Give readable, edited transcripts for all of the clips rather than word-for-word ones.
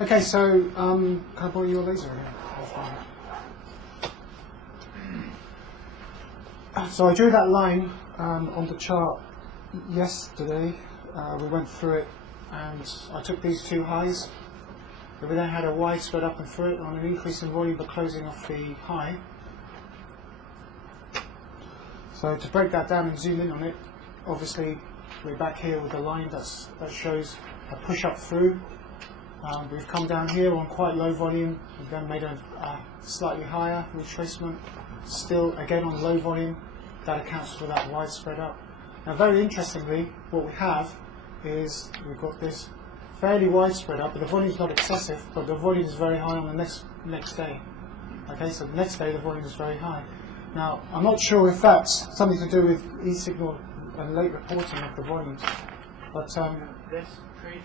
Okay, so can I borrow your laser again? So I drew that line on the chart yesterday. We went through it, and I took these two highs. We then had a wide spread up and through it on an increase in volume, but closing off the high. So to break that down and zoom in on it, obviously we're back here with a line that shows a push up through. We've come down here on quite low volume. We've then made a slightly higher retracement, still again on low volume. That accounts for that wide spread up. Now, very interestingly, what we have is we've got this fairly wide spread up, but the volume is not excessive, but the volume is very high on the next day. Okay, so the next day the volume is very high. Now, I'm not sure if that's something to do with e-signal and late reporting of the volumes, but this trade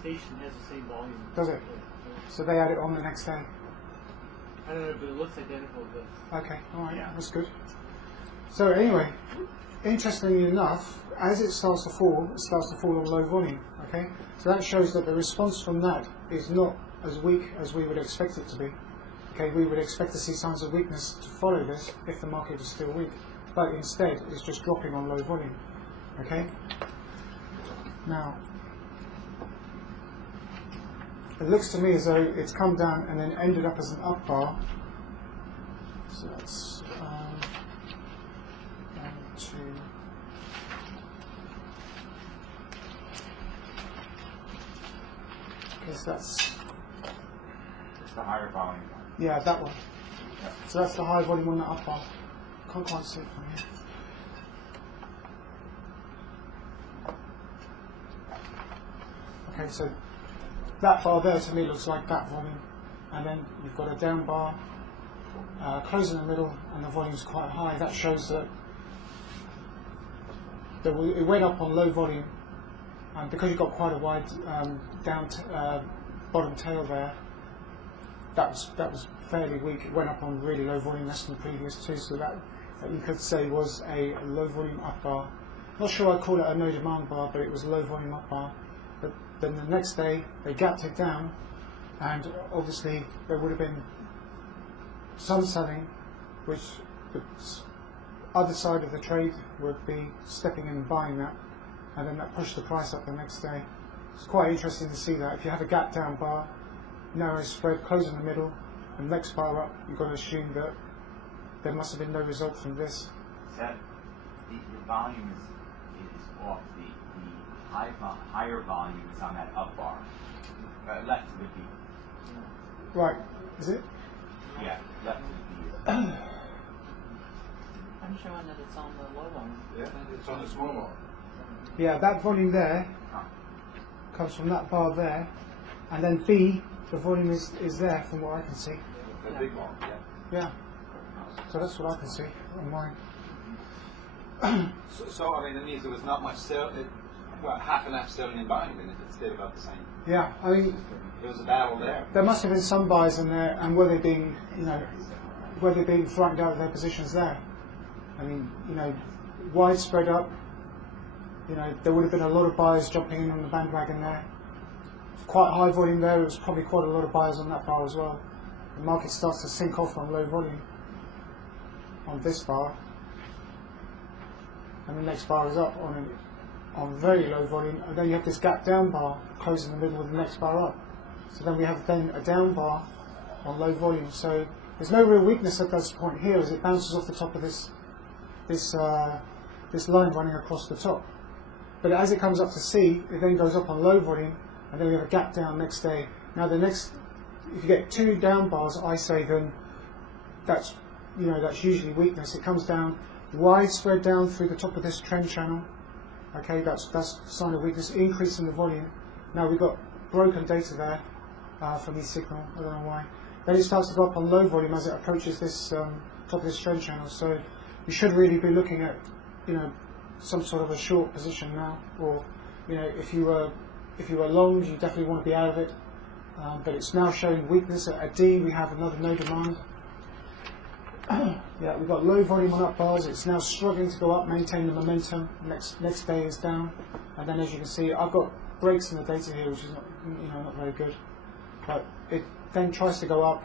station has the same volume. Does it? So they add it on the next day. I don't know, but it looks identical to this. Okay, all right, yeah, that's good. So anyway, interestingly enough, as it starts to fall on low volume. Okay, so that shows that the response from that is not as weak as we would expect it to be. Okay, we would expect to see signs of weakness to follow this if the market was still weak, but instead it's just dropping on low volume. Okay. Now, it looks to me as though it's come down and then ended up as an up bar. So that's 1, 2. Because that's the higher volume. Yeah, that one. Yeah. So that's the high volume on that up bar. Can't quite see it from here. Okay, so that bar there to me looks like that volume, and then you've got a down bar, close in the middle, and the volume's quite high. That shows that it went up on low volume, and because you've got quite a wide bottom tail there, that was fairly weak. It went up on really low volume, less than the previous two, so that you could say was a low volume up bar. Not sure I'd call it a no demand bar, but it was a low volume up bar. But then the next day they gapped it down, and obviously there would have been some selling, which the other side of the trade would be stepping in and buying that, and then that pushed the price up the next day. It's quite interesting to see that. If you have a gap down bar, narrow spread, close in the middle, and next bar up, you've got to assume that there must have been no result from this. That the volume is off. The higher volume is on that up bar, left to the B. Right, is it? Yeah, left to the B. I'm showing that it's on the low one. Yeah, it's on the small one. Yeah, that volume there comes from that bar there, and then B, the volume is there from what I can see. The big one, yeah. Yeah. So that's what I can see on mine. So I mean, it means there was not much half and half selling and buying, and it stayed about the same. Yeah, I mean, there was a battle there. There must have been some buyers in there, and were they being frightened out of their positions there? I mean, widespread up. There would have been a lot of buyers jumping in on the bandwagon there. Quite high volume there. It was probably quite a lot of buyers on that bar as well. The market starts to sink off on low volume on this bar, and the next bar is up on very low volume, and then you have this gap down bar close in the middle of the next bar up. So then we have then a down bar on low volume. So there's no real weakness at this point here as it bounces off the top of this line running across the top. But as it comes up to C, it then goes up on low volume, and then we have a gap down next day. Now if you get two down bars, I say then that's usually weakness. It comes down widespread down through the top of this trend channel. Okay, that's a sign of weakness. Increase in the volume. Now we've got broken data there from e-signal. I don't know why. Then it starts to go up on low volume as it approaches this top of this trend channel. So you should really be looking at some sort of a short position now, or if you were long, you definitely want to be out of it. But it's now showing weakness at D. We have another no demand. Yeah, we've got low volume on up bars. It's now struggling to go up, maintain the momentum. Next day is down, and then as you can see, I've got breaks in the data here, which is not very good. But it then tries to go up,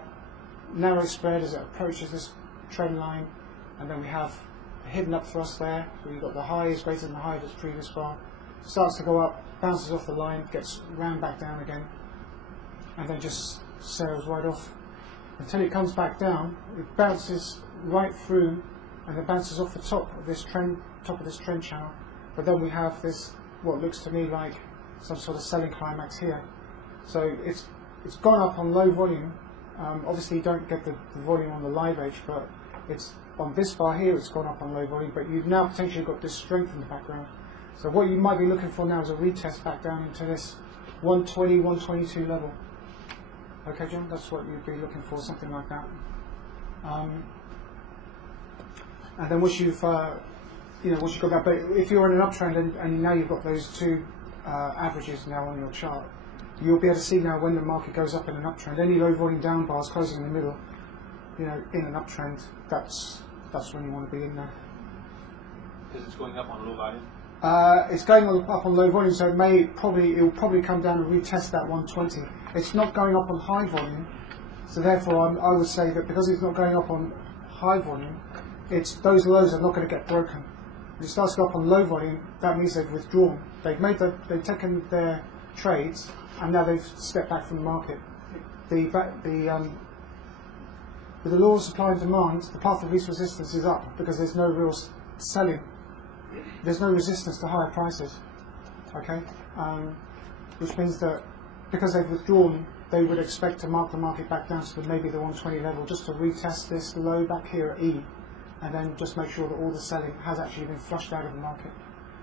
narrow spread as it approaches this trend line, and then we have a hidden up thrust there. So we've got the high is greater than the high of its previous bar. Starts to go up, bounces off the line, gets round back down again, and then just sails right off until it comes back down. It bounces right through, and it bounces off the top of this trend channel. But then we have this, what looks to me like some sort of selling climax here. So it's gone up on low volume. Obviously you don't get the volume on the live edge, but it's on this bar here it's gone up on low volume, but you've now potentially got this strength in the background. So what you might be looking for now is a retest back down into this 120, 122 level. Okay, John, that's what you'd be looking for, something like that. And then once you've got that, but if you're in an uptrend and now you've got those two averages now on your chart, you'll be able to see now when the market goes up in an uptrend. Any low volume down bars closing in the middle, in an uptrend, that's when you want to be in there. Because it's going up on low volume? It's going up on low volume, so it will probably come down and retest that 120. It's not going up on high volume, so therefore I would say that because it's not going up on high volume, those lows are not going to get broken. If it starts to go up on low volume, that means they've withdrawn. They've taken their trades, and now they've stepped back from the market. With the law of supply and demand, the path of least resistance is up because there's no real selling. There's no resistance to higher prices. Okay, which means that because they've withdrawn, they would expect to mark the market back down to maybe the 120 level, just to retest this low back here at E, and then just make sure that all the selling has actually been flushed out of the market.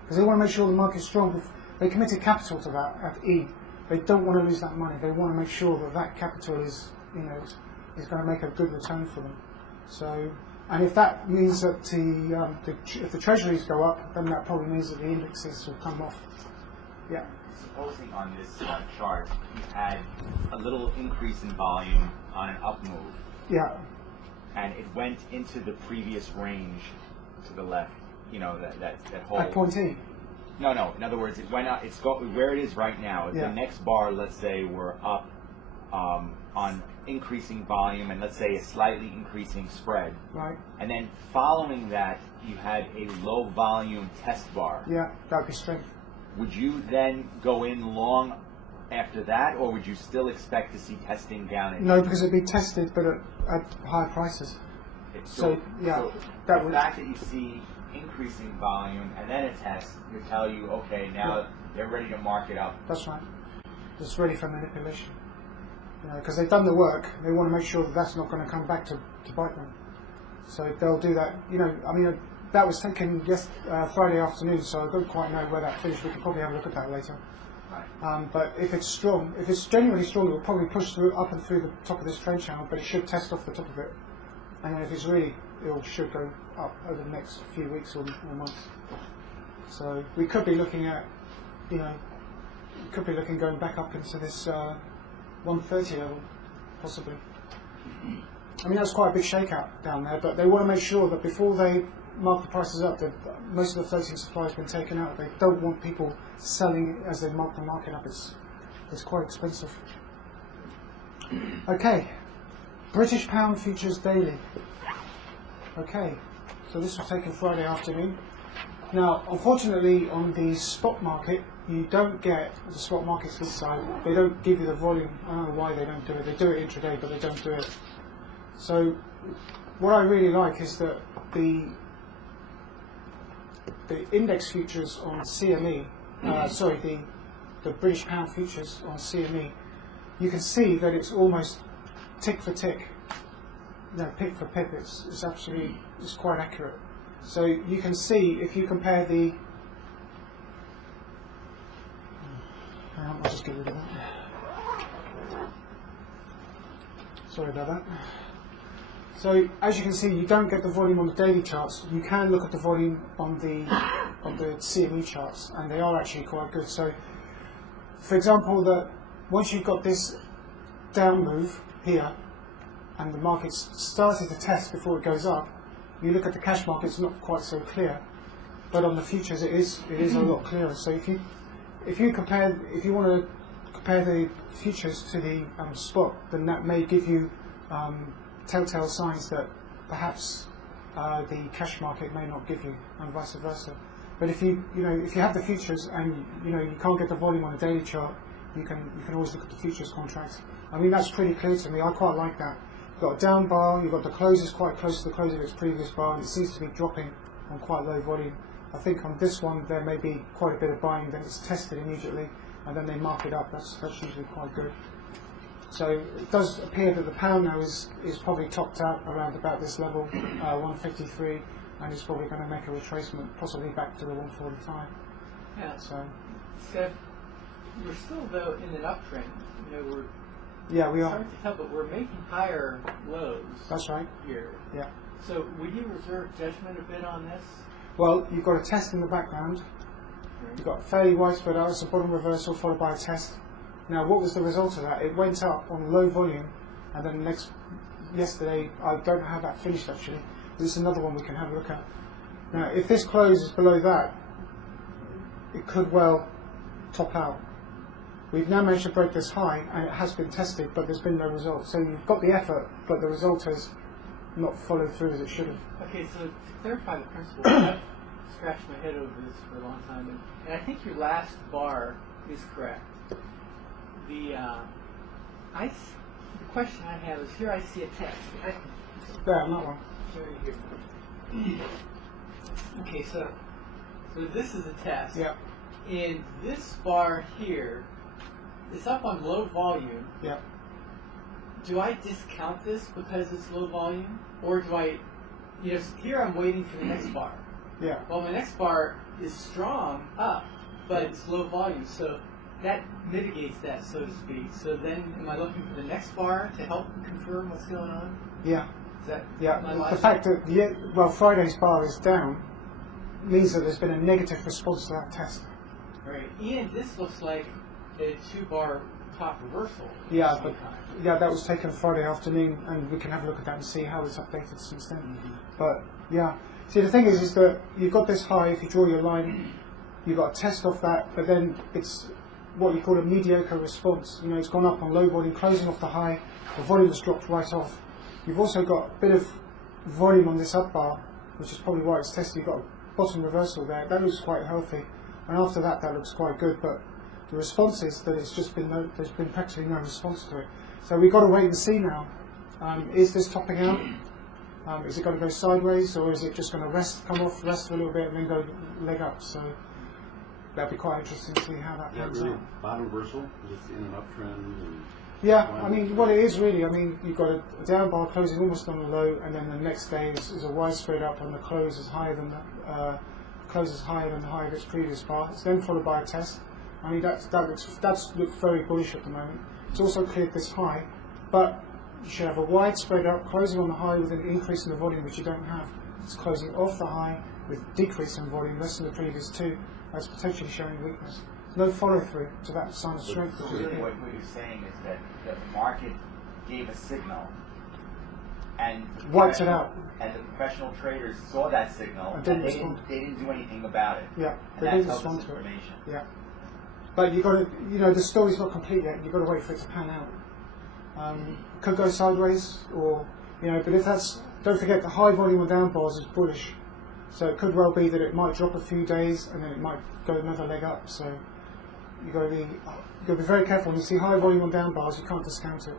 Because they want to make sure the market's strong. They committed capital to that at E. They don't want to lose that money. They want to make sure that that capital is going to make a good return for them. So, and if that means that if the treasuries go up, then that probably means that the indexes will come off. Yeah. Supposing on this chart you had a little increase in volume on an up move. Yeah. And it went into the previous range to the left. That whole. At point E. No. In other words, it went up. It's where it is right now. Yeah. The next bar, let's say, we're up on increasing volume and let's say a slightly increasing spread. Right. And then following that, you had a low volume test bar. Yeah, that would be strength. Would you then go in long after that, or would you still expect to see testing down? No, because it'd be tested, but at higher prices. So the fact that you see increasing volume and then a test would tell you, okay, now they're ready to mark it up. That's right. It's ready for manipulation. Because they've done the work, they want to make sure that that's not going to come back to bite them. So they'll do that. That was taken Friday afternoon, so I don't quite know where that finished. We can probably have a look at that later. Right. But if it's strong, if it's genuinely strong, it will probably push through up and through the top of this trend channel, but it should test off the top of it. And then if it's really, it should go up over the next few weeks or months. So we could be looking at, going back up into this 130 level, possibly. I mean, that's quite a big shakeout down there, but they want to make sure that before they mark the prices up, that most of the floating supply has been taken out. They don't want people selling as they mark the market up. It's quite expensive. Okay, British pound futures daily. Okay, so this was taken Friday afternoon. Now, unfortunately, on the spot market, you don't get the spot markets this side. They don't give you the volume. I don't know why they don't do it. They do it intraday, but they don't do it. So, what I really like is that the index futures on CME, the British pound futures on CME, you can see that it's almost tick for tick, pip for pip. It's quite accurate. So you can see if you compare the. I'll just get rid of that. Sorry about that. So as you can see, you don't get the volume on the daily charts. You can look at the volume on the CME charts, and they are actually quite good. So, for example, that once you've got this down move here, and the market's started to test before it goes up, you look at the cash market; it's not quite so clear. But on the futures, it is a lot clearer. So if you want to compare the futures to the spot, then that may give you telltale signs that perhaps the cash market may not give you, and vice versa. But if you have the futures and you can't get the volume on a daily chart, you can always look at the futures contracts. I mean, that's pretty clear to me. I quite like that. You've got a down bar, you've got the closes quite close to the close of its previous bar, and it seems to be dropping on quite low volume. I think on this one there may be quite a bit of buying, then it's tested immediately, and then they mark it up. That's usually quite good. So it does appear that the pound now is probably topped out around about this level, 153, and is probably going to make a retracement, possibly back to the 145. Yeah. So we're still though in an uptrend. We're we are. hard to tell, but we're making higher lows. That's right. Here. Yeah. So would you reserve judgment a bit on this? Well, you've got a test in the background. You've got fairly widespread out. It's a bottom reversal followed by a test. Now, what was the result of that? It went up on low volume, and then yesterday, I don't know how that finished actually. This is another one we can have a look at. Now, if this closes below that, it could well top out. We've now managed to break this high, and it has been tested, but there's been no result. So you've got the effort, but the result has not followed through as it should have. Okay, so to clarify the principle, I've scratched my head over this for a long time, and I think your last bar is correct. The question I have is, here I see a test. There, that one. Here. Okay, so this is a test. Yeah. And this bar here is up on low volume. Yeah. Do I discount this because it's low volume? Or do I, here I'm waiting for the next bar. Yeah. Well, my next bar is strong up, but it's low volume. So that mitigates that, so to speak. So then am I looking for the next bar to help confirm what's going on? Yeah. Is that my The logic? fact that Friday's bar is down means that there's been a negative response to that test. Right. And this looks like a 2-bar top reversal. Yeah, but that was taken Friday afternoon, and we can have a look at that and see how it's updated since then. Mm-hmm. But yeah, see the thing is that you've got this high. If you draw your line, you've got a test off that, but then it's what you call a mediocre response. It's gone up on low volume, closing off the high. The volume has dropped right off. You've also got a bit of volume on this up bar, which is probably why it's tested. You've got a bottom reversal there. That looks quite healthy, and after that, that looks quite good. But the response is that there's been practically no response to it. So we've got to wait and see now. Is this topping out? Is it going to go sideways, or is it just going to come off, rest for a little bit, and then go leg up? So that'd be quite interesting to see how that pans really out. bottom reversal, just in an uptrend. And Yeah, I mean, what it is really, I mean, you've got a down bar closing almost on the low, and then the next day is a widespread up, and the close is higher than the high of its previous bar. It's then followed by a test. I mean, that's looked very bullish at the moment. It's also cleared this high, but you should have a widespread up, closing on the high with an increase in the volume, which you don't have. It's closing off the high with decrease in volume, less than the previous two. That's potentially showing weakness. No follow through to that sign of strength. So really what you're saying is that the market gave a signal and Wiped it out. And the professional traders saw that signal And and they didn't do anything about it. Yeah, And they that didn't tells us respond to it. information. Yeah. But you've got to, the story's not complete yet. You've got to wait for it to pan out. Could go sideways, or but if don't forget the high volume on down bars is bullish, so it could well be that it might drop a few days and then it might go another leg up. So you've got to be very careful. When you see high volume on down bars, you can't discount it.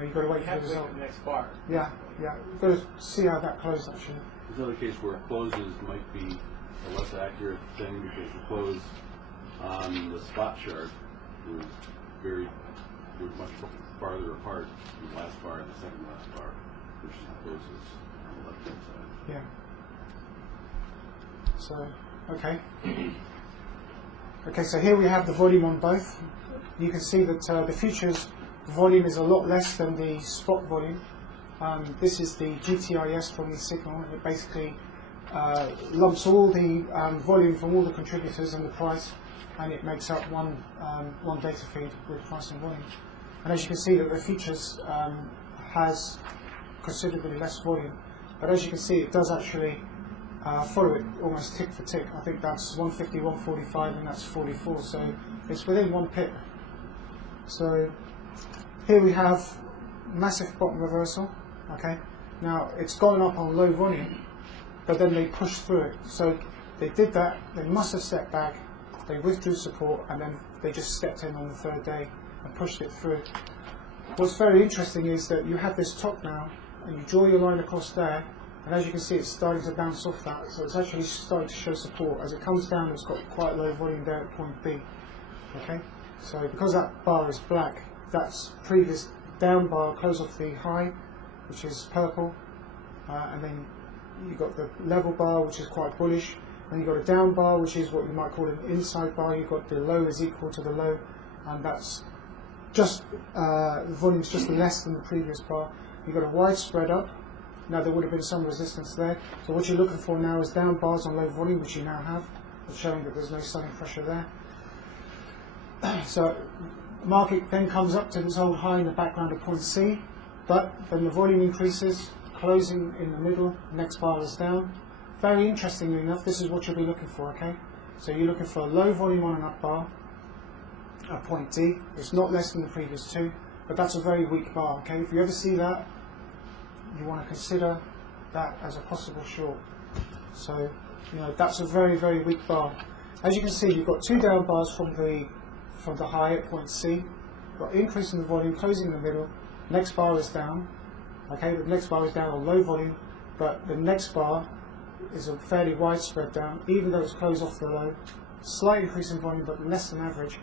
You've got to wait for the result. The next bar. Yeah. You've got to see how that closed actually. there's another case where closes might be a less accurate thing because the close on the spot chart was much farther apart from the last bar and the second last bar, which is the closes on the left hand side. Yeah. So, okay. Okay, so here we have the volume on both. You can see that the futures volume is a lot less than the spot volume. This is the GTIS from the signal. It basically lumps all the volume from all the contributors and the price, and it makes up one data feed with price and volume. And as you can see, that the futures has considerably less volume. But as you can see, it does actually follow it almost tick for tick. I think that's 150, 145, and that's 44. So it's within 1 pip. So here we have massive bottom reversal. Okay, now it's gone up on low volume, but then they pushed through it. So they did that. They must have stepped back. They withdrew support, and then they just stepped in on the third day and pushed it through. What's very interesting is that you have this top now, and you draw your line across there, and as you can see, it's starting to bounce off that. So it's actually starting to show support. As it comes down, it's got quite low volume there at point B. Okay, so because that bar is black, that's previous down bar close off the high, which is purple, and then you've got the level bar, which is quite bullish. Then you've got a down bar, which is what you might call an inside bar. You've got the low is equal to the low, and that's just the volume's just less than the previous bar. You've got a wide spread up. Now there would have been some resistance there. So what you're looking for now is down bars on low volume, which you now have. It's showing that there's no selling pressure there. So market then comes up to this old high in the background of point C, but then the volume increases, closing in the middle, next bar is down. Very interestingly enough, this is what you'll be looking for, okay? So you're looking for a low volume on an up bar at point D. It's not less than the previous two, but that's a very weak bar, okay? If you ever see that, you want to consider that as a possible short. So, you know, that's a very, very weak bar. As you can see, you've got two down bars from the high at point C. You've got increase in the volume, closing in the middle. Next bar is down. Okay, the next bar is down on low volume, but the next bar is a fairly widespread down, even though it's closed off the low. Slight increase in volume, but less than average.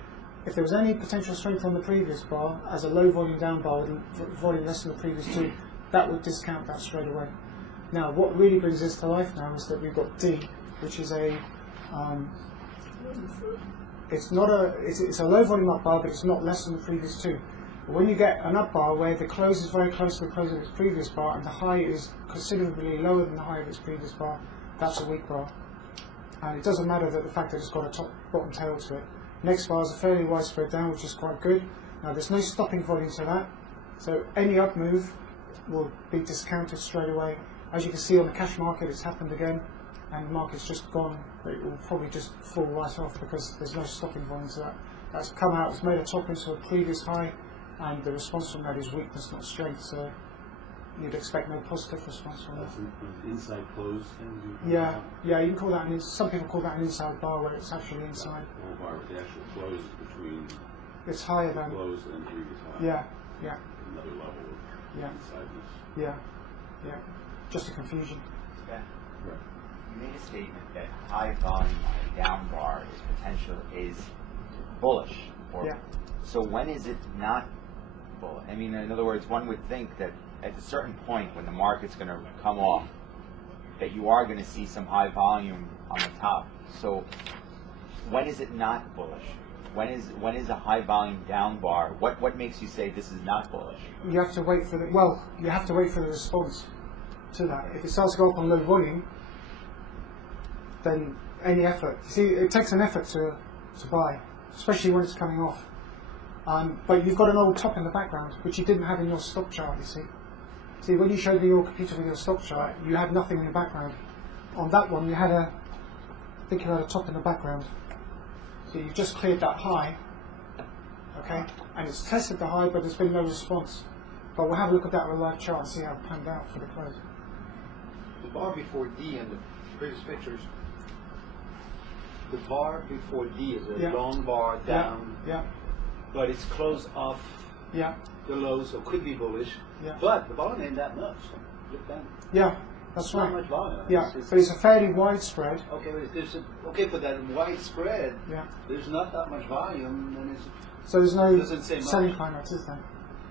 If there was any potential strength on the previous bar as a low volume down bar with volume less than the previous two, that would discount that straight away. Now, what really brings this to life now is that we've got D, which is a it's a low volume up bar, but it's not less than the previous two. But when you get an up bar where the close is very close to the close of its previous bar and the high is considerably lower than the high of its previous bar, that's a weak bar. And it doesn't matter that the fact that it's got a top bottom tail to it. Next bar is a fairly widespread down, which is quite good. Now there's no stopping volume to that, so any up move will be discounted straight away. As you can see on the cash market, it's happened again, and the market's just gone. It will probably just fall right off because there's no stopping volume to that. That's come out, it's made a top into a previous high, and the response from that is weakness, not strength. So you'd expect no positive response from that. That's an inside close thing? Yeah, yeah, you can call that some people call that an inside bar where it's actually inside. The whole bar with the actual close is between it's higher the than close and previous high. yeah, yeah, Another level of yeah, insideness. yeah, yeah. Just a confusion. Yeah. Right. You made a statement that high volume down bar is bullish. Yeah. So when is it not bullish? I mean, in other words, one would think that at a certain point when the market's going to come off, that you are going to see some high volume on the top. So when is it not bullish? When is a high volume down bar? What makes you say this is not bullish? You have to wait for the response to that. If it starts to go up on low volume, then any effort. You see, it takes an effort to buy, especially when it's coming off. But you've got an old top in the background, which you didn't have in your stock chart, you see. See, when you showed me your computer with your stock chart, you had nothing in the background. On that one, I think you had a top in the background. So you've just cleared that high, okay? And it's tested the high, but there's been no response. But we'll have a look at that with a live chart and see how it panned out for the close. The bar before D in the previous pictures, the bar before D is a long bar down, but it's close off the low, so could be bullish. But the volume ain't that much. Look down. Yeah, that's right. Not much volume. Yeah, but it's a fairly wide spread. Okay, but for that wide spread, there's not that much volume, and so there's no doesn't say selling much. climax, is there?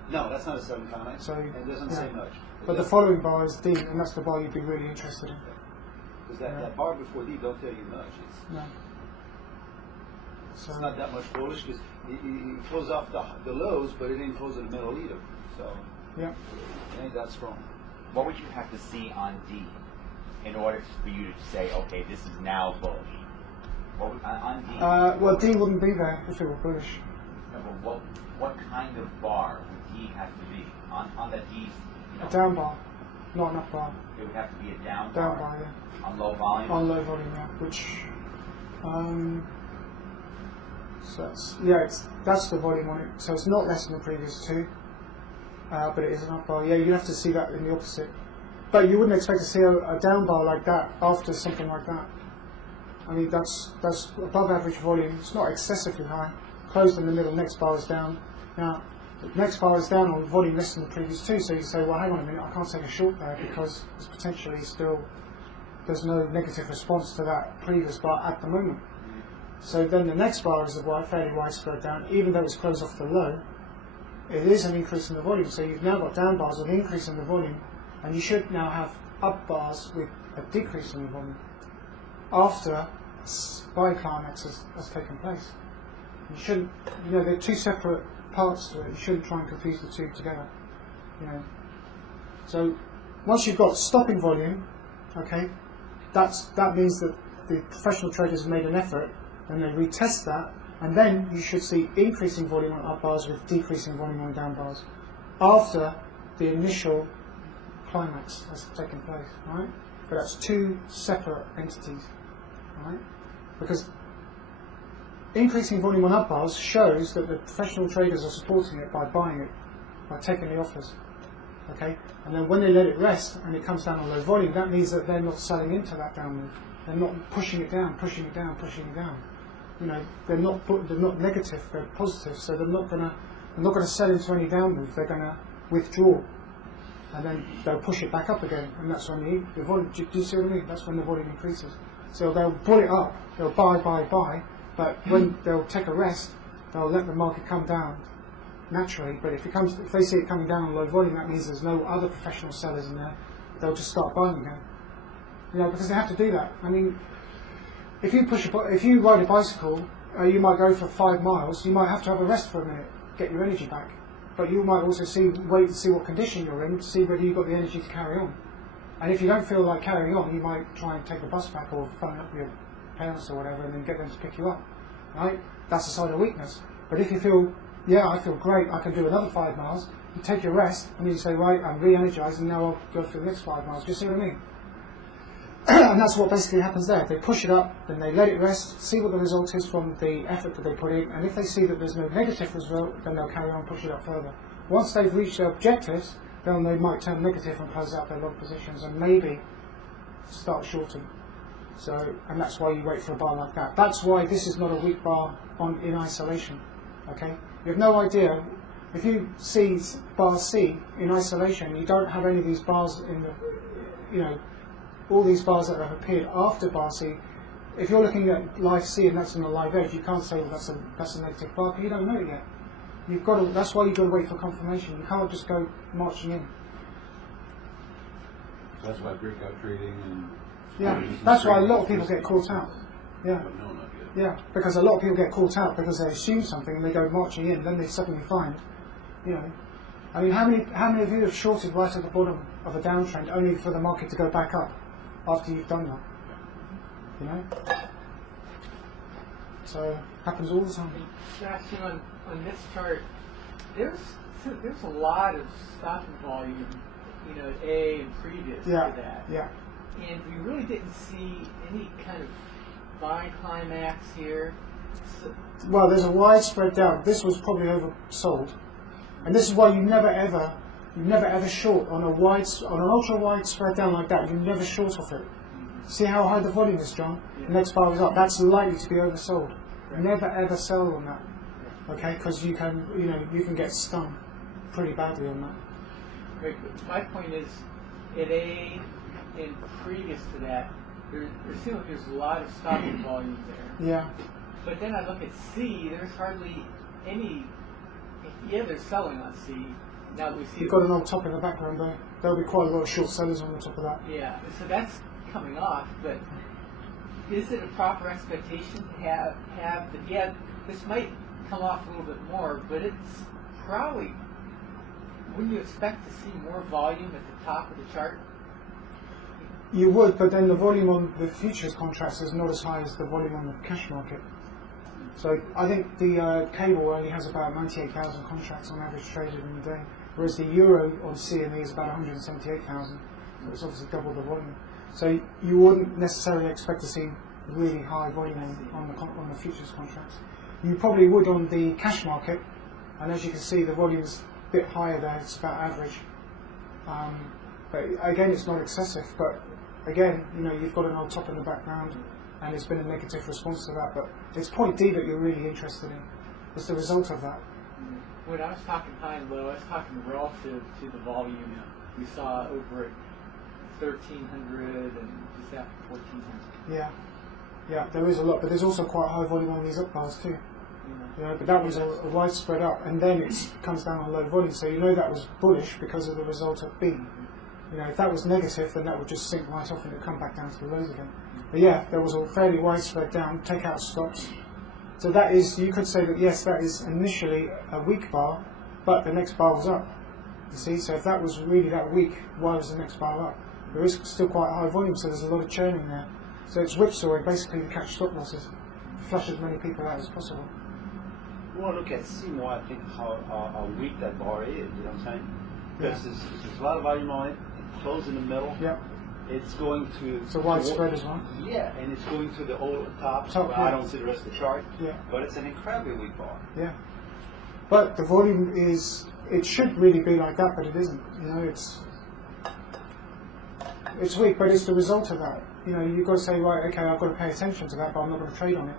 No, that's not a selling climax. So it doesn't say much. But the following bar is D, and that's the bar you'd be really interested in. Because that bar before D don't tell you much. No. So it's not that much bullish because it closes off the lows, but it didn't close in the middle either. So it ain't that strong. What would you have to see on D in order for you to say, okay, this is now bullish? On D? well, D wouldn't be there if it were bullish. No, but what kind of bar would D have to be on the D? A down bar. not an up bar. It would have to be a down Down bar bar, yeah. on low volume. On low volume, yeah. Which, so that's the volume on it. So it's not less than the previous two, but it is an up bar. Yeah, you have to see that in the opposite. But you wouldn't expect to see a down bar like that after something like that. I mean, that's above average volume. It's not excessively high. Closed in the middle, next bar is down. Now, the next bar is down on volume less than the previous two, so you say, well, hang on a minute, I can't take a short there because it's potentially still, there's no negative response to that previous bar at the moment. So then the next bar is a fairly widespread down, even though it's closed off the low, it is an increase in the volume. So you've now got down bars with an increase in the volume, and you should now have up bars with a decrease in the volume after buy climax has taken place. You shouldn't, they're two separate parts to it. You shouldn't try and confuse the two together. So once you've got stopping volume, okay, that means that the professional traders have made an effort, and they retest that, and then you should see increasing volume on up bars with decreasing volume on down bars after the initial climax has taken place, right? But that's two separate entities, right? Because increasing volume on up bars shows that the professional traders are supporting it by buying it, by taking the offers, okay? And then when they let it rest and it comes down on low volume, that means that they're not selling into that down move. They're not pushing it down, pushing it down, pushing it down. They're not negative, they're positive, so they're not gonna sell into any down move. They're gonna withdraw, and then they'll push it back up again, and that's when the volume. Do you see what I mean? That's when the volume increases. So they'll pull it up, they'll buy, but when they'll take a rest, they'll let the market come down naturally. But if they see it coming down on low volume, that means there's no other professional sellers in there. They'll just start buying again. Because they have to do that. I mean, if you ride a bicycle, you might go for 5 miles. You might have to have a rest for a minute, get your energy back. But you might also wait and see what condition you're in to see whether you've got the energy to carry on. And if you don't feel like carrying on, you might try and take the bus back or phone up your parents or whatever and then get them to pick you up. Right? That's a sign of weakness. But if you feel, I feel great, I can do another 5 miles, you take your rest and you say, right, I'm re-energized and now I'll go for the next 5 miles. Do you see what I mean? And that's what basically happens there. They push it up, then they let it rest, see what the result is from the effort that they put in, and if they see that there's no negative result, then they'll carry on, push it up further. Once they've reached their objectives, then they might turn negative and close out their long positions and maybe start shorting. And that's why you wait for a bar like that. That's why this is not a weak bar in isolation. Okay? You have no idea. If you see bar C in isolation, you don't have any of these bars in the, all these bars that have appeared after bar C. If you're looking at live C and that's on the live edge, you can't say, well, that's a negative bar, because you don't know it yet. That's why you've got to wait for confirmation. You can't just go marching in. So that's why breakout trading and... Yeah, that's why a lot of people get caught out. Yeah. But no, not yet. Yeah, because a lot of people get caught out because they assume something and they go marching in, then they suddenly find, I mean, how many of you have shorted right at the bottom of a downtrend only for the market to go back up after you've done that? So it happens all the time. Actually, on this chart, there's a lot of stopping volume, A and previous to that. Yeah. And we really didn't see any kind of buying climax here. Well, there's a widespread down. This was probably oversold, and this is why you never ever short on an ultra wide spread down like that. You never short off it. See how high the volume is, John? Yeah. The next bar is up. That's likely to be oversold. Right. Never ever sell on that, okay? Because you can get stung pretty badly on that. Right. But my point is, at A and previous to that, there seems like there's a lot of stopping volume there. Yeah. But then I look at C. There's hardly any. Yeah, they're selling on C. Now that we see. You've got an old top in the background there. There'll be quite a lot of short sellers on the top of that. Yeah. So that's coming off, but is it a proper expectation to have the, this might come off a little bit more, but it's probably, wouldn't you expect to see more volume at the top of the chart? You would, but then the volume on the futures contracts is not as high as the volume on the cash market. So I think the cable only has about 98,000 contracts on average traded in a day, whereas the euro on CME is about 178,000. So it's obviously double the volume. So you wouldn't necessarily expect to see really high volume on the futures contracts. You probably would on the cash market, and as you can see, the volume is a bit higher there. It's about average. But again, it's not excessive. But again, you've got an old top in the background, and there's been a negative response to that. But it's point D that you're really interested in. It's the result of that. When I was talking high and low, I was talking relative to the volume we saw over at 1,300 and just after 1,400. Yeah, there is a lot, but there's also quite high volume on these up bars too. But that was a widespread up, and then it comes down on low volume, so that was bullish because of the result of B. If that was negative, then that would just sink right off and it would come back down to the lows again. But yeah, there was a fairly widespread down, take out stops. So that is, you could say that yes, that is initially a weak bar, but the next bar was up. You see, so if that was really that weak, why was the next bar up? There is still quite a high volume, so there's a lot of churning there. So it's whipsawing basically to catch stop losses, flush as many people out as possible. You want to look at C more, I think, how weak that bar is, you know what I'm saying? Because there's a lot of volume on it, it closed in the middle. Yeah. It's going to... It's a widespread as well. Yeah, and it's going to the old top. I don't see the rest of the chart. Yeah. But it's an incredibly weak bar. Yeah. But the volume is... It should really be like that, but it isn't. It's weak, but it's the result of that. You've got to say, right, okay, I've got to pay attention to that, but I'm not going to trade on it.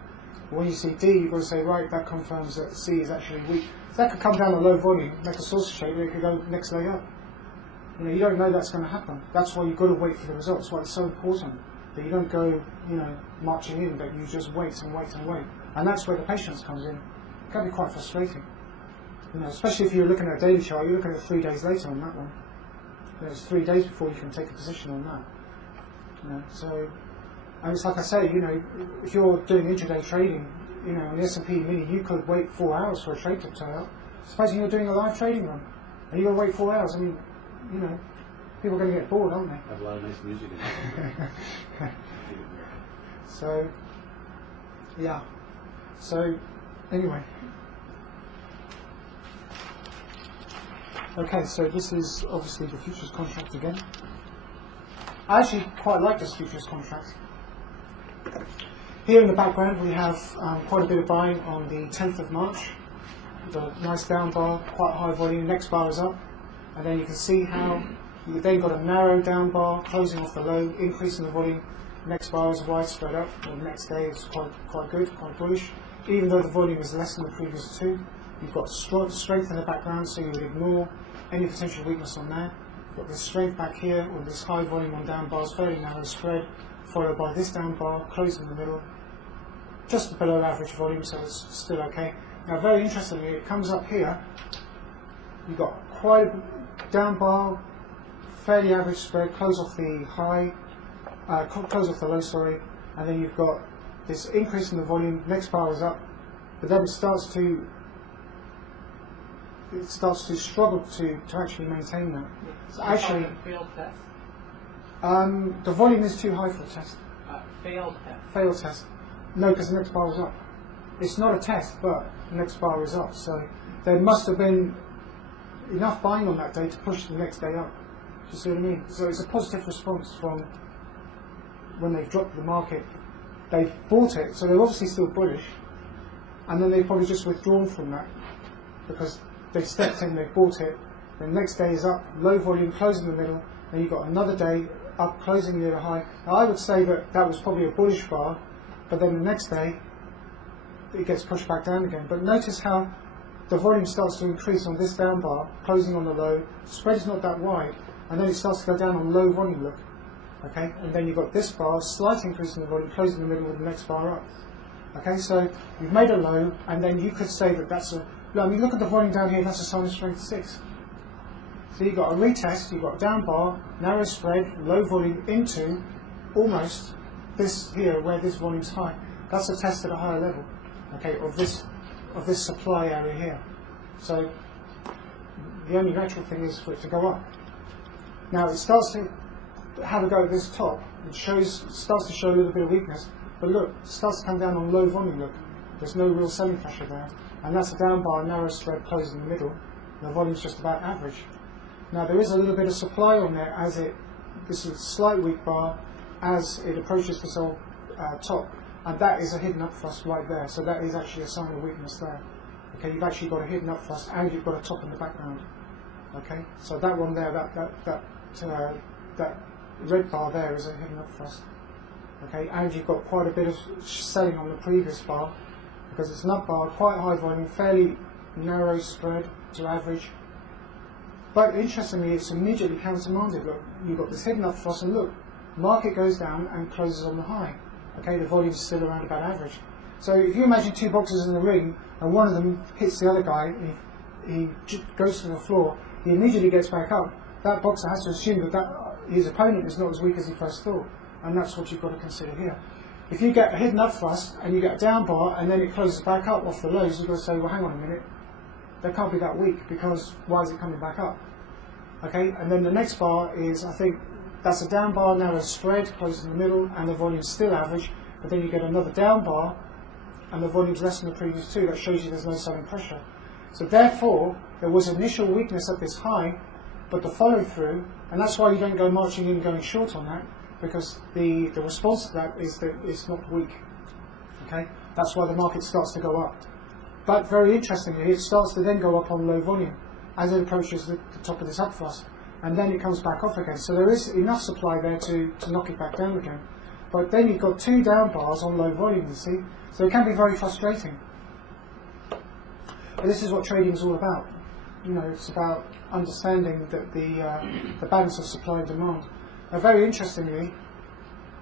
When you see D, you've got to say, right, that confirms that C is actually weak. So that could come down a low volume, make a sausage shape, or it could go next leg up. You don't know that's going to happen. That's why you've got to wait for the results. That's why it's so important that you don't go, marching in, but you just wait and wait and wait. And that's where the patience comes in. It can be quite frustrating. Especially if you're looking at a daily chart, you're looking at 3 days later on that one. It's 3 days before you can take a position on that. So, and it's like I say, if you're doing intraday trading, on the S&P mini, you could wait 4 hours for a trade to turn up. Supposing you're doing a live trading run, and you've got to wait 4 hours. People are going to get bored, aren't they? Have a lot of nice music in there. So, yeah. So, anyway. Okay, so this is obviously the futures contract again. I actually quite like this futures contract. Here in the background we have quite a bit of buying on the 10th of March. The nice down bar, quite high volume, next bar is up. And then you can see how you then got a narrow down bar, closing off the low, increasing the volume. Next bar is widespread up, the next day is quite good, quite bullish. Even though the volume is less than the previous two, you've got strength in the background, so you would ignore any potential weakness on there. You've got this strength back here, with this high volume on down bars, fairly narrow spread, followed by this down bar, closing in the middle, just below average volume, so it's still okay. Now, very interestingly, it comes up here. You've got quite a down bar, fairly average spread, close off the high, close off the low, sorry, and then you've got this increase in the volume. Next bar is up, but then it starts to struggle to actually maintain that. So actually, failed test. The volume is too high for a test. Failed test. Failed test. No, because the next bar was up. It's not a test, but the next bar is up. So there must have been enough buying on that day to push the next day up. Do you see what I mean? So it's a positive response from when they've dropped the market. They've bought it, so they're obviously still bullish, and then they've probably just withdrawn from that because they've stepped in, they've bought it. The next day is up, low volume, closing in the middle. Then you've got another day up, closing near the high. Now I would say that was probably a bullish bar, but then the next day it gets pushed back down again. But notice how the volume starts to increase on this down bar, closing on the low. Spread is not that wide, and then it starts to go down on low volume, look. Okay, and then you've got this bar, slight increase in the volume, closing in the middle with the next bar up. Okay, so you've made a low, and then you could say that that's a... look at the volume down here, that's a sign of strength 6. So you've got a retest, you've got down bar, narrow spread, low volume into almost this here where this volume's high. That's a test at a higher level, okay, of this supply area here. So the only natural thing is for it to go up. Now it starts to have a go at this top. It starts to show a little bit of weakness, but look, it starts to come down on low volume. Look, there's no real selling pressure there, and that's a down bar, narrow spread, closed in the middle. The volume's just about average. Now there is a little bit of supply on there as it this is a slight weak bar as it approaches this old top, and that is a hidden up thrust right there. So that is actually a sign of weakness there. Okay, you've actually got a hidden up thrust and you've got a top in the background. Okay, so that one there, that red bar there is a hidden up thrust. Okay, and you've got quite a bit of selling on the previous bar because it's an up bar, quite high volume, fairly narrow spread to average. But interestingly, it's immediately countermanded. Look, you've got this hidden up thrust, and look, market goes down and closes on the high. Okay, the volume's still around about average. So if you imagine two boxers in the ring, and one of them hits the other guy, he goes to the floor, he immediately gets back up. That boxer has to assume that his opponent is not as weak as he first thought, and that's what you've got to consider here. If you get a hidden up thrust and you get a down bar and then it closes back up off the lows, you've got to say, well, hang on a minute, that can't be that weak because why is it coming back up? Okay, and then the next bar is, I think, that's a down bar, narrow spread, closes in the middle, and the volume's still average, but then you get another down bar, and the volume's less than the previous two. That shows you there's no selling pressure. So therefore, there was initial weakness at this high, but the follow through, and that's why you don't go marching in going short on that, because the response to that is that it's not weak. Okay, that's why the market starts to go up. But very interestingly, it starts to then go up on low volume as it approaches the top of this up thrust, and then it comes back off again. So there is enough supply there to knock it back down again. But then you've got two down bars on low volume, you see, so it can be very frustrating. But this is what trading is all about. You know, it's about understanding that the balance of supply and demand. Now, very interestingly,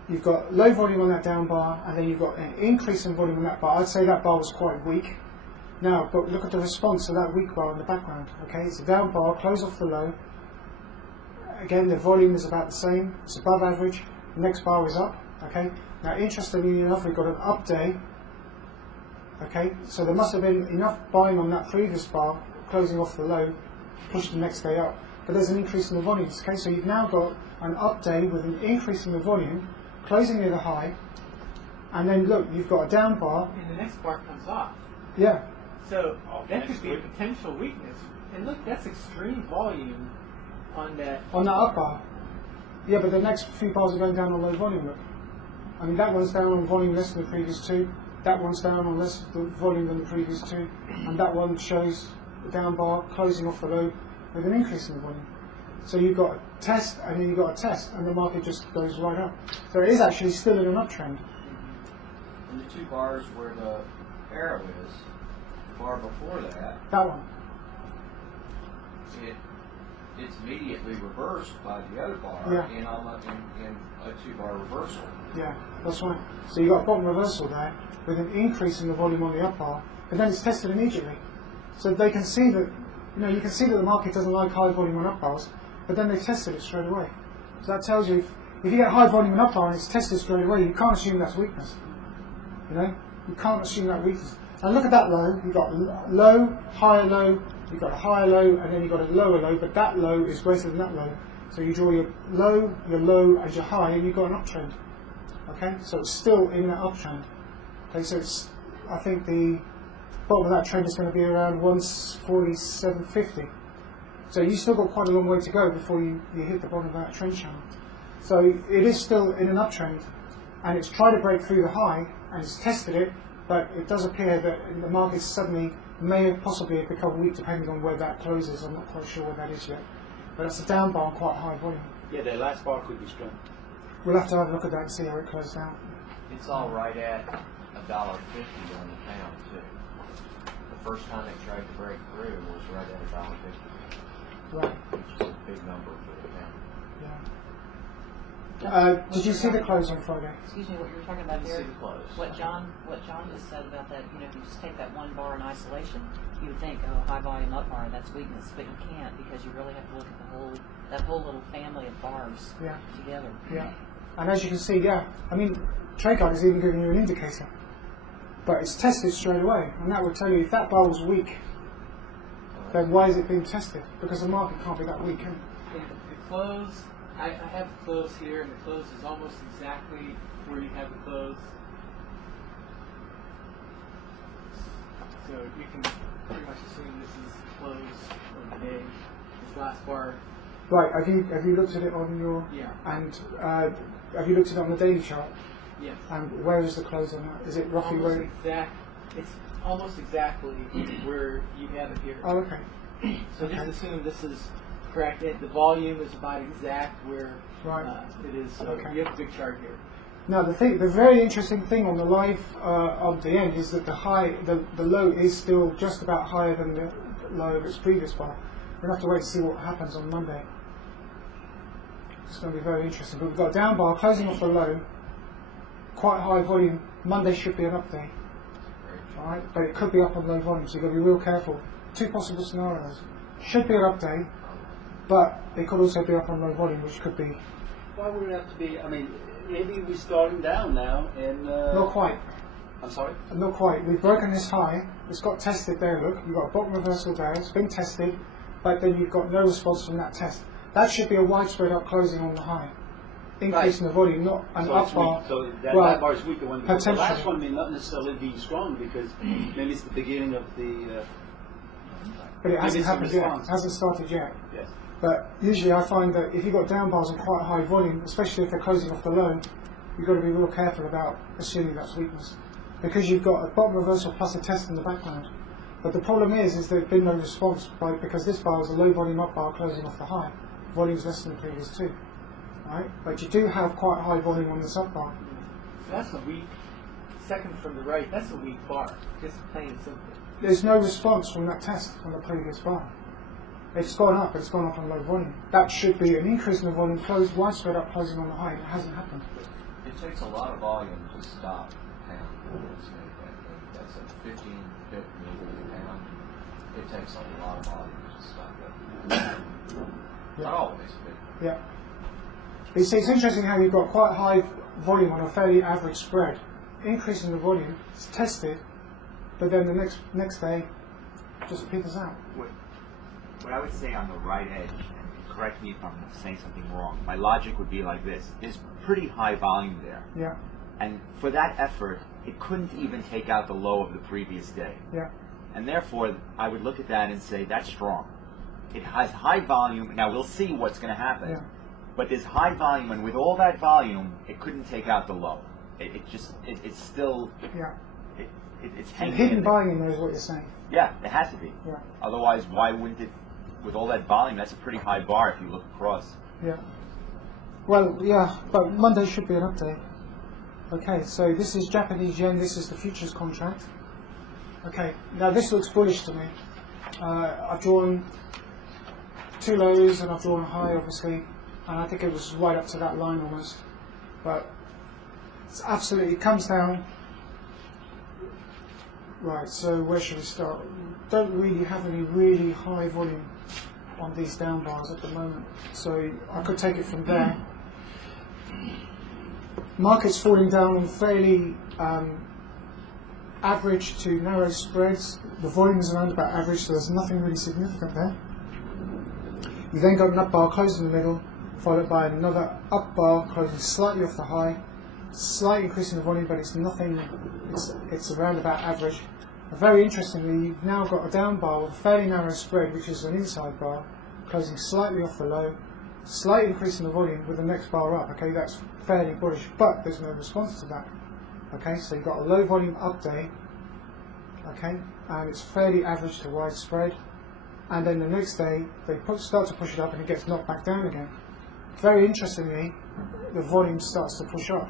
you've got low volume on that down bar, and then you've got an increase in volume on that bar. I'd say that bar was quite weak. Now, but look at the response to that weak bar in the background. Okay, it's a down bar, close off the low. Again, the volume is about the same. It's above average. The next bar is up. Okay. Now, interestingly enough, we've got an up day. Okay, so there must have been enough buying on that previous bar, closing off the low, push the next day up. But there's an increase in the volumes. Okay, so you've now got an up day with an increase in the volume, closing near the high, and then look, you've got a down bar. And the next bar comes off. Yeah. So that could be a potential weakness. And look, that's extreme volume on that. On that up bar. Yeah, but the next few bars are going down on low volume. Look, I mean that one's down on volume less than the previous two. That one's down on less volume than the previous two, and that one shows the down bar closing off the low with an increase in the volume. So you've got a test, and then you've got a test, and the market just goes right up. So it is actually still in an uptrend. And the two bars where the arrow is, the bar before that, That one. it's immediately reversed by the other bar Yeah. in a two-bar reversal. Yeah, that's right. So you've got a bottom reversal there with an increase in the volume on the up bar, but then it's tested immediately. So they can see that, you can see that the market doesn't like high volume on up bars, but then they've tested it straight away. So that tells you if you get high volume on up bar and it's tested straight away, you can't assume that's weakness. You can't assume that weakness. And look at that low. You've got low, higher low, you've got a higher low, and then you've got a lower low, but that low is greater than that low. So you draw your low, and your high, and you've got an uptrend. Okay, so it's still in that uptrend. Okay, so I think the bottom of that trend is going to be around 147.50. So you still got quite a long way to go before you hit the bottom of that trend channel. So it is still in an uptrend, and it's tried to break through the high, and it's tested it, but it does appear that the market suddenly may have possibly become weak depending on where that closes. I'm not quite sure where that is yet. But it's a down bar on quite high volume. Yeah, the last bar could be strong. We'll have to have a look at that and see how it closes out. It's all right at $1.50 on the pound too. The first time it tried to break through was right at $1.50. Right. Which is a big number for the pound. Yeah. Did you see the close on Friday? Excuse me, what you were talking about See there, the close. what John just said about that, if you just take that one bar in isolation, you would think, oh, high volume up bar, that's weakness, but you can't because you really have to look at that whole little family of bars together. Yeah. And as you can see, trade card is even giving you an indicator. But it's tested straight away, and that would tell you if that bar was weak, then why is it being tested? Because the market can't be that weak, can it? The close, I have the close here, and the close is almost exactly where you have the close. So you can pretty much assume this is the close of the day. This last bar Right. Have you looked at it on your? Yeah. And have you looked at it on the daily chart? Yes. And where is the close on that? Is it roughly Almost where? It's almost exactly where you have it here. Oh, okay. So just assume this is correct. The volume is about exact where it is. So you have a good chart here. Now the very interesting thing on the live of the end is that the low is still just about higher than the low of its previous bar. We'll have to wait to see what happens on Monday. It's going to be very interesting. But we've got a down bar closing off the low, quite high volume. Monday should be an up day. Alright, but it could be up on low volume, so you've got to be real careful. Two possible scenarios. Should be an up day, but it could also be up on low volume, which could be. Why would it have to be? I mean, maybe we're starting down now, and not quite. I'm sorry. Not quite. We've broken this high. It's got tested there. Look, you've got a bottom reversal there. It's been tested, but then you've got no response from that test. That should be a widespread up closing on the high, increasing the volume, not an up bar. So that bar is weaker one. Because the potentially. last one may not necessarily be strong because maybe it's the beginning of the. But it hasn't happened yet. It hasn't started yet. Yes. But usually I find that if you've got down bars on quite high volume, especially if they're closing off the low, you've got to be real careful about assuming that's weakness. Because you've got a bottom reversal plus a test in the background. But the problem is there's been no response because this bar is a low volume up bar closing off the high. Volume's less than the previous two. Right? But you do have quite high volume on this up bar. So that's a weak, second from the right, that's a weak bar, just plain and simple. There's no response from that test on the previous bar. It's gone up, it's gone up on low volume. That should be an increase in the volume, widespread up closing on the high. It hasn't happened. It takes a lot of volume to stop pound. That's a 15 pip movement pound. It takes a lot of volume to stop that. Not always, but yeah. You see, it's interesting how you've got quite high volume on a fairly average spread. Increasing the volume, it's tested, but then the next day just peters out. What I would say on the right edge, and correct me if I'm saying something wrong, my logic would be like this. There's pretty high volume there. Yeah. And for that effort, it couldn't even take out the low of the previous day. Yeah. And therefore, I would look at that and say, that's strong. It has high volume. Now, we'll see what's going to happen. Yeah. But there's high volume, and with all that volume, it couldn't take out the low. It's still... Yeah. It's hanging hidden in there. volume is what you're saying. Yeah, it has to be. Yeah. Otherwise, why wouldn't it... With all that volume, that's a pretty high bar if you look across. Yeah. Well, yeah, but Monday should be an update. Okay, so this is Japanese yen, this is the futures contract. Okay, now this looks bullish to me. I've drawn two lows and I've drawn a high, obviously, and I think it was right up to that line almost. But it's absolutely, it comes down. Right, so where should we start? Don't really have any really high volume on these down bars at the moment, so I could take it from there. Market's falling down on fairly average to narrow spreads. The volume is around about average, so there's nothing really significant there. You then got an up bar closing in the middle, followed by another up bar closing slightly off the high. Slight increase in the volume, but it's nothing. It's around about average. Very interestingly, you've now got a down bar with a fairly narrow spread, which is an inside bar, closing slightly off the low. Slight increase in the volume with the next bar up. Okay, that's fairly bullish, but there's no response to that. Okay, so you've got a low volume up day. Okay, and it's fairly average to widespread. And then the next day they start to push it up, and it gets knocked back down again. Very interestingly, the volume starts to push up.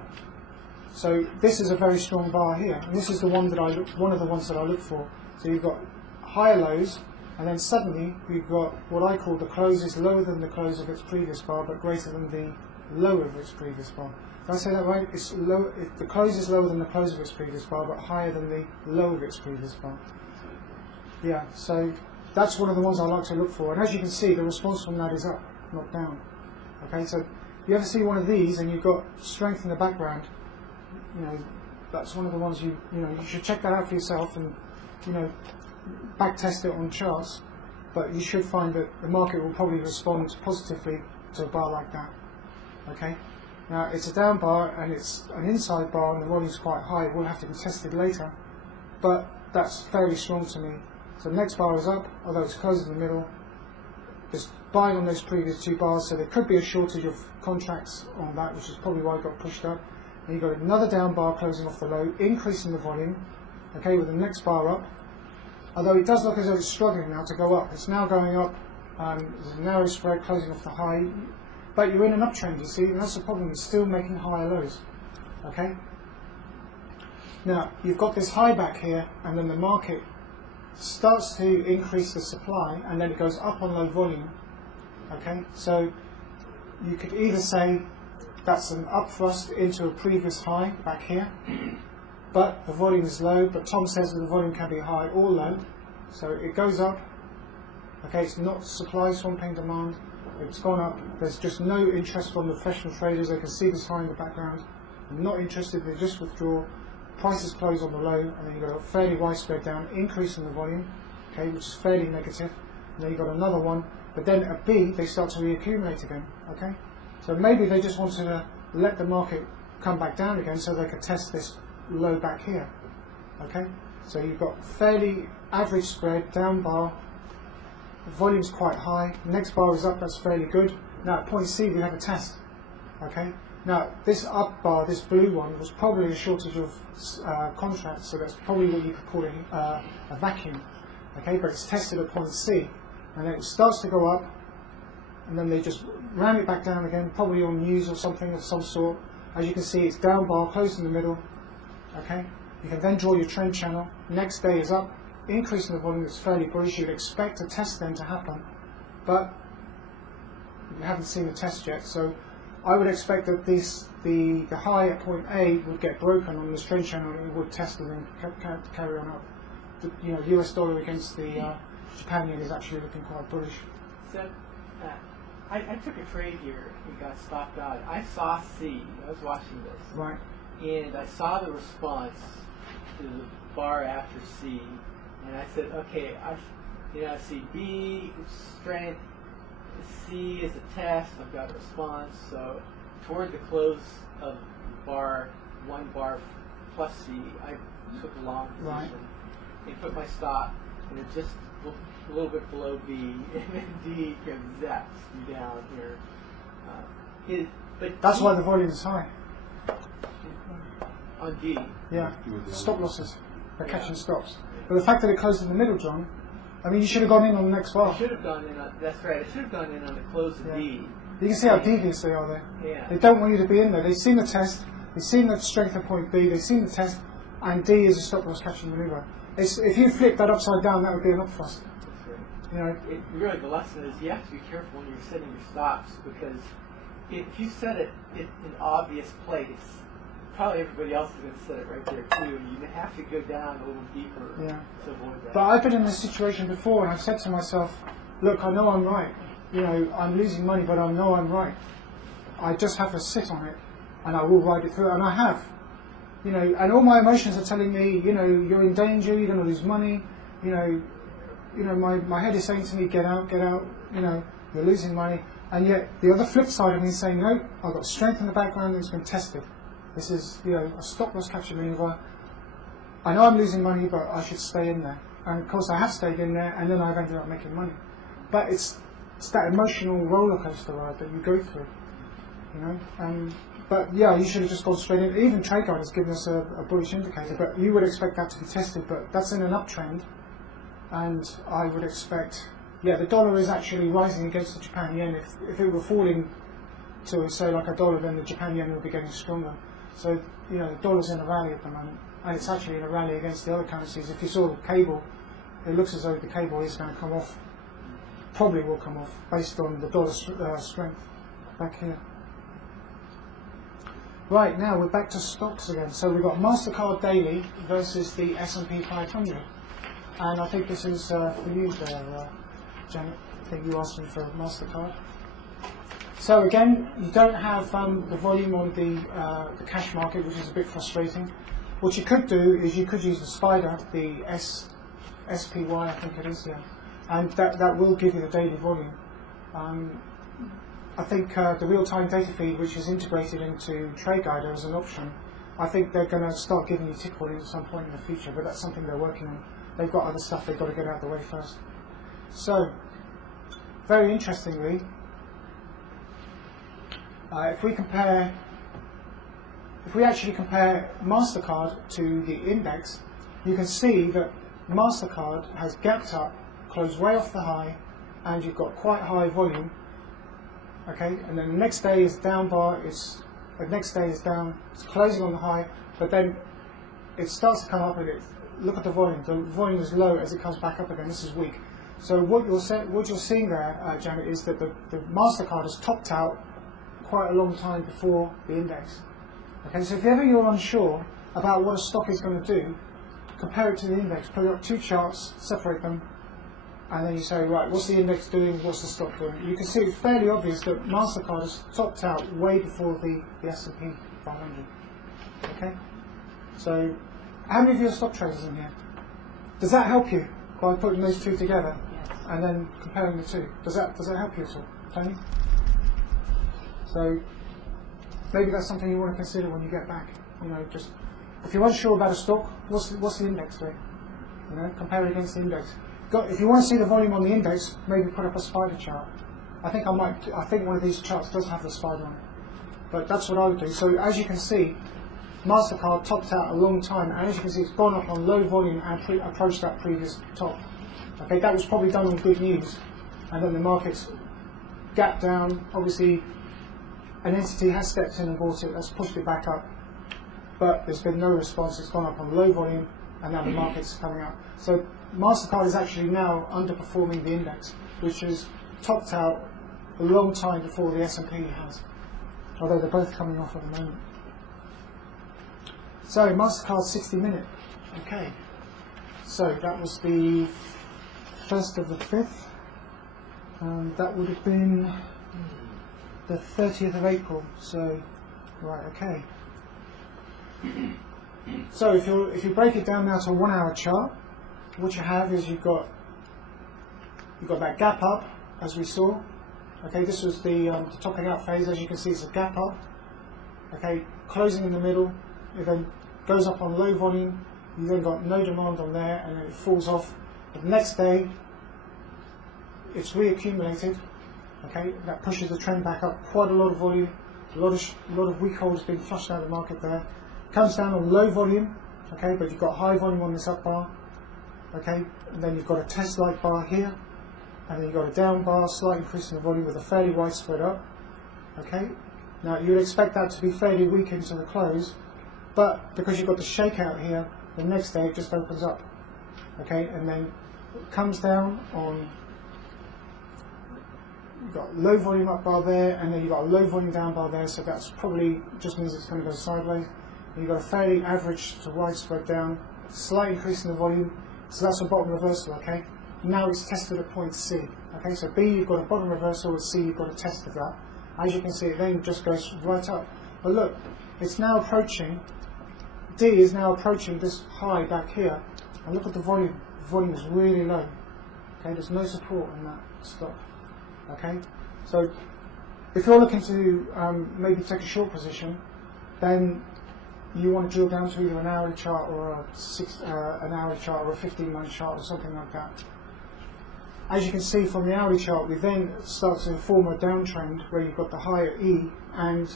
So this is a very strong bar here, and this is the one that one of the ones that I look for. So you've got higher lows, and then suddenly we've got what I call the close is lower than the close of its previous bar, but greater than the low of its previous bar. Did I say that right? It's low. The close is lower than the close of its previous bar, but higher than the low of its previous bar. Yeah. So that's one of the ones I like to look for, and as you can see, the response from that is up, not down. Okay. So you ever see one of these, and you've got strength in the background. You know, that's one of the ones you should check that out for yourself and back test it on charts. But you should find that the market will probably respond positively to a bar like that. Okay. Now it's a down bar and it's an inside bar and the volume's quite high. It will have to be tested later, but that's fairly strong to me. So the next bar is up, although it's closed in the middle. just buying on those previous 2 bars, so there could be a shortage of contracts on that, which is probably why it got pushed up. And you've got another down bar closing off the low, increasing the volume, okay, with the next bar up. Although it does look as though it's struggling now to go up. It's now going up, there's a narrow spread closing off the high, but you're in an uptrend, you see, and that's the problem, it's still making higher lows, okay? Now, you've got this high back here, and then the market starts to increase the supply, and then it goes up on low volume, okay? So, you could either say that's an up thrust into a previous high back here, but the volume is low, but Tom says that the volume can be high or low, so it goes up, okay, it's not supply swamping demand, it's gone up, there's just no interest from the professional traders, they can see this high in the background, they're not interested, they just withdraw, prices close on the low, and then you've got a fairly wide spread down, increase in the volume, okay, which is fairly negative, and then you've got another one, but then at B, they start to reaccumulate again, okay? So maybe they just wanted to let the market come back down again so they could test this low back here, okay? So you've got fairly average spread, down bar, the volume's quite high, next bar is up, that's fairly good. Now at point C we have a test, okay? Now this up bar, this blue one, was probably a shortage of contracts, so that's probably what you could call a vacuum, okay? But it's tested at point C, and then it starts to go up, and then they just ram it back down again, probably on news or something of some sort. As you can see, it's down bar, closed in the middle, okay? You can then draw your trend channel. Next day is up, increase in the volume, it's fairly bullish. You'd expect a test then to happen, but you haven't seen the test yet. So I would expect that the high at point A would get broken on this trend channel, and it would test and then carry on up. The US dollar against the Japan yen is actually looking quite bullish. So I took a trade here. It got stopped out. I saw C. I was watching this. Right. And I saw the response to the bar after C, and I said, okay, I see B strength, C is a test. I've got a response. So toward the close of bar, 1 bar plus C, I took a long position and put my stop, and it just a little bit below B, and then D kind of zaps me down here. That's why the volume is high. On D. Yeah, stop losses. They're catching stops. But the fact that it closed in the middle, John, I mean, you should have gone in on the next bar. I should have gone in on, that's right, I should have gone in on the close of D. You can see how devious they are there. Yeah. They don't want you to be in there. They've seen the test, they've seen the strength of point B, they've seen the test, and D is a stop loss catching maneuver. If you flip that upside down, that would be an up thrust. Really, the lesson is you have to be careful when you're setting your stops, because if you set it in an obvious place, probably everybody else is going to set it right there too, and you have to go down a little deeper to avoid that. But I've been in this situation before, and I've said to myself, look, I know I'm right. I'm losing money, but I know I'm right. I just have to sit on it, and I will ride it through, and I have. And all my emotions are telling me, you're in danger, you're going to lose money, my head is saying to me, get out, you're losing money. And yet, the other flip side of me is saying, no, I've got strength in the background and it's been tested. This is, a stop loss capture maneuver. I know I'm losing money, but I should stay in there. And of course, I have stayed in there, and then I've ended up making money. But it's that emotional roller coaster ride that you go through, But yeah, you should have just gone straight in. Even TradeGuide has given us a bullish indicator, but you would expect that to be tested. But that's in an uptrend. And I would expect, the dollar is actually rising against the Japan yen. If it were falling to, say, like $1, then the Japan yen would be getting stronger. So, the dollar's in a rally at the moment, and it's actually in a rally against the other currencies. If you saw the cable, it looks as though the cable is going to come off, probably will come off, based on the dollar's strength back here. Right, now we're back to stocks again. So we've got MasterCard Daily versus the S&P 500. And I think this is for you there, Janet. I think you asked me for MasterCard. So again, you don't have the volume on the cash market, which is a bit frustrating. What you could do is you could use the spider, the SPY, I think it is, and that will give you the daily volume. I think the real-time data feed, which is integrated into TradeGuide as an option, I think they're going to start giving you tick volume at some point in the future, but that's something they're working on. They've got other stuff they've got to get out of the way first. So, very interestingly, if we actually compare MasterCard to the index, you can see that MasterCard has gapped up, closed way off the high, and you've got quite high volume. Okay, and then the next day is down bar. The next day is down. It's closing on the high, but then it starts to come up and look at the volume. The volume is low as it comes back up again. This is weak. So what you're seeing there, Janet, is that the MasterCard has topped out quite a long time before the index. Okay, so if ever you're unsure about what a stock is going to do, compare it to the index. Put up two charts, separate them, and then you say, right, what's the index doing? What's the stock doing? You can see it's fairly obvious that MasterCard has topped out way before the S&P 500. Okay, so how many of you are stock traders in here? Does that help you by putting those two together and then comparing the two? Does that help you at all, Tony? So maybe that's something you want to consider when you get back. You know, just if you're unsure about a stock, what's the index doing? You know, compare it against the index. If you want to see the volume on the index, maybe put up a spider chart. I think one of these charts does have the spider on it, but that's what I would do. So as you can see, MasterCard topped out a long time, and as you can see, it's gone up on low volume and approached that previous top. Okay, that was probably done on good news, and then the market's gapped down. Obviously, an entity has stepped in and bought it. That's pushed it back up, but there's been no response. It's gone up on low volume, and now the market's coming up. So MasterCard is actually now underperforming the index, which has topped out a long time before the S&P has, although they're both coming off at the moment. So MasterCard 60-minute. Okay, so that was the 1st of the 5th, and that would have been the 30th of April. So, right, okay. So if you break it down now to a 1 hour chart, what you have is you've got that gap up, as we saw. Okay, this was the topping out phase. As you can see, it's a gap up. Okay, closing in the middle. It then goes up on low volume. You then got no demand on there, and then it falls off. But the next day, it's reaccumulated. Okay, that pushes the trend back up. Quite a lot of volume. A lot of weak holders being flushed out of the market there. Comes down on low volume. Okay, but you've got high volume on this up bar. Okay, and then you've got a test-like bar here, and then you've got a down bar, slight increase in the volume with a fairly wide spread up. Okay, now you'd expect that to be fairly weak into the close, but because you've got the shakeout here, the next day it just opens up. Okay, and then it comes down on, you've got low volume up bar there, and then you've got a low volume down bar there, so that's probably just means it's going to go sideways. And you've got a fairly average to wide spread down, slight increase in the volume. So that's a bottom reversal, okay? Now it's tested at point C. Okay, so B, you've got a bottom reversal, at C, you've got a test of that. As you can see, it then just goes right up. But look, it's now approaching, D is now approaching this high back here, and look at the volume. The volume is really low. Okay, there's no support in that stock. Okay, so if you're looking to maybe take a short position, then you want to drill down to either an hourly chart or an hourly chart or a 15-month chart or something like that. As you can see from the hourly chart, we then start to form a downtrend where you've got the higher E, and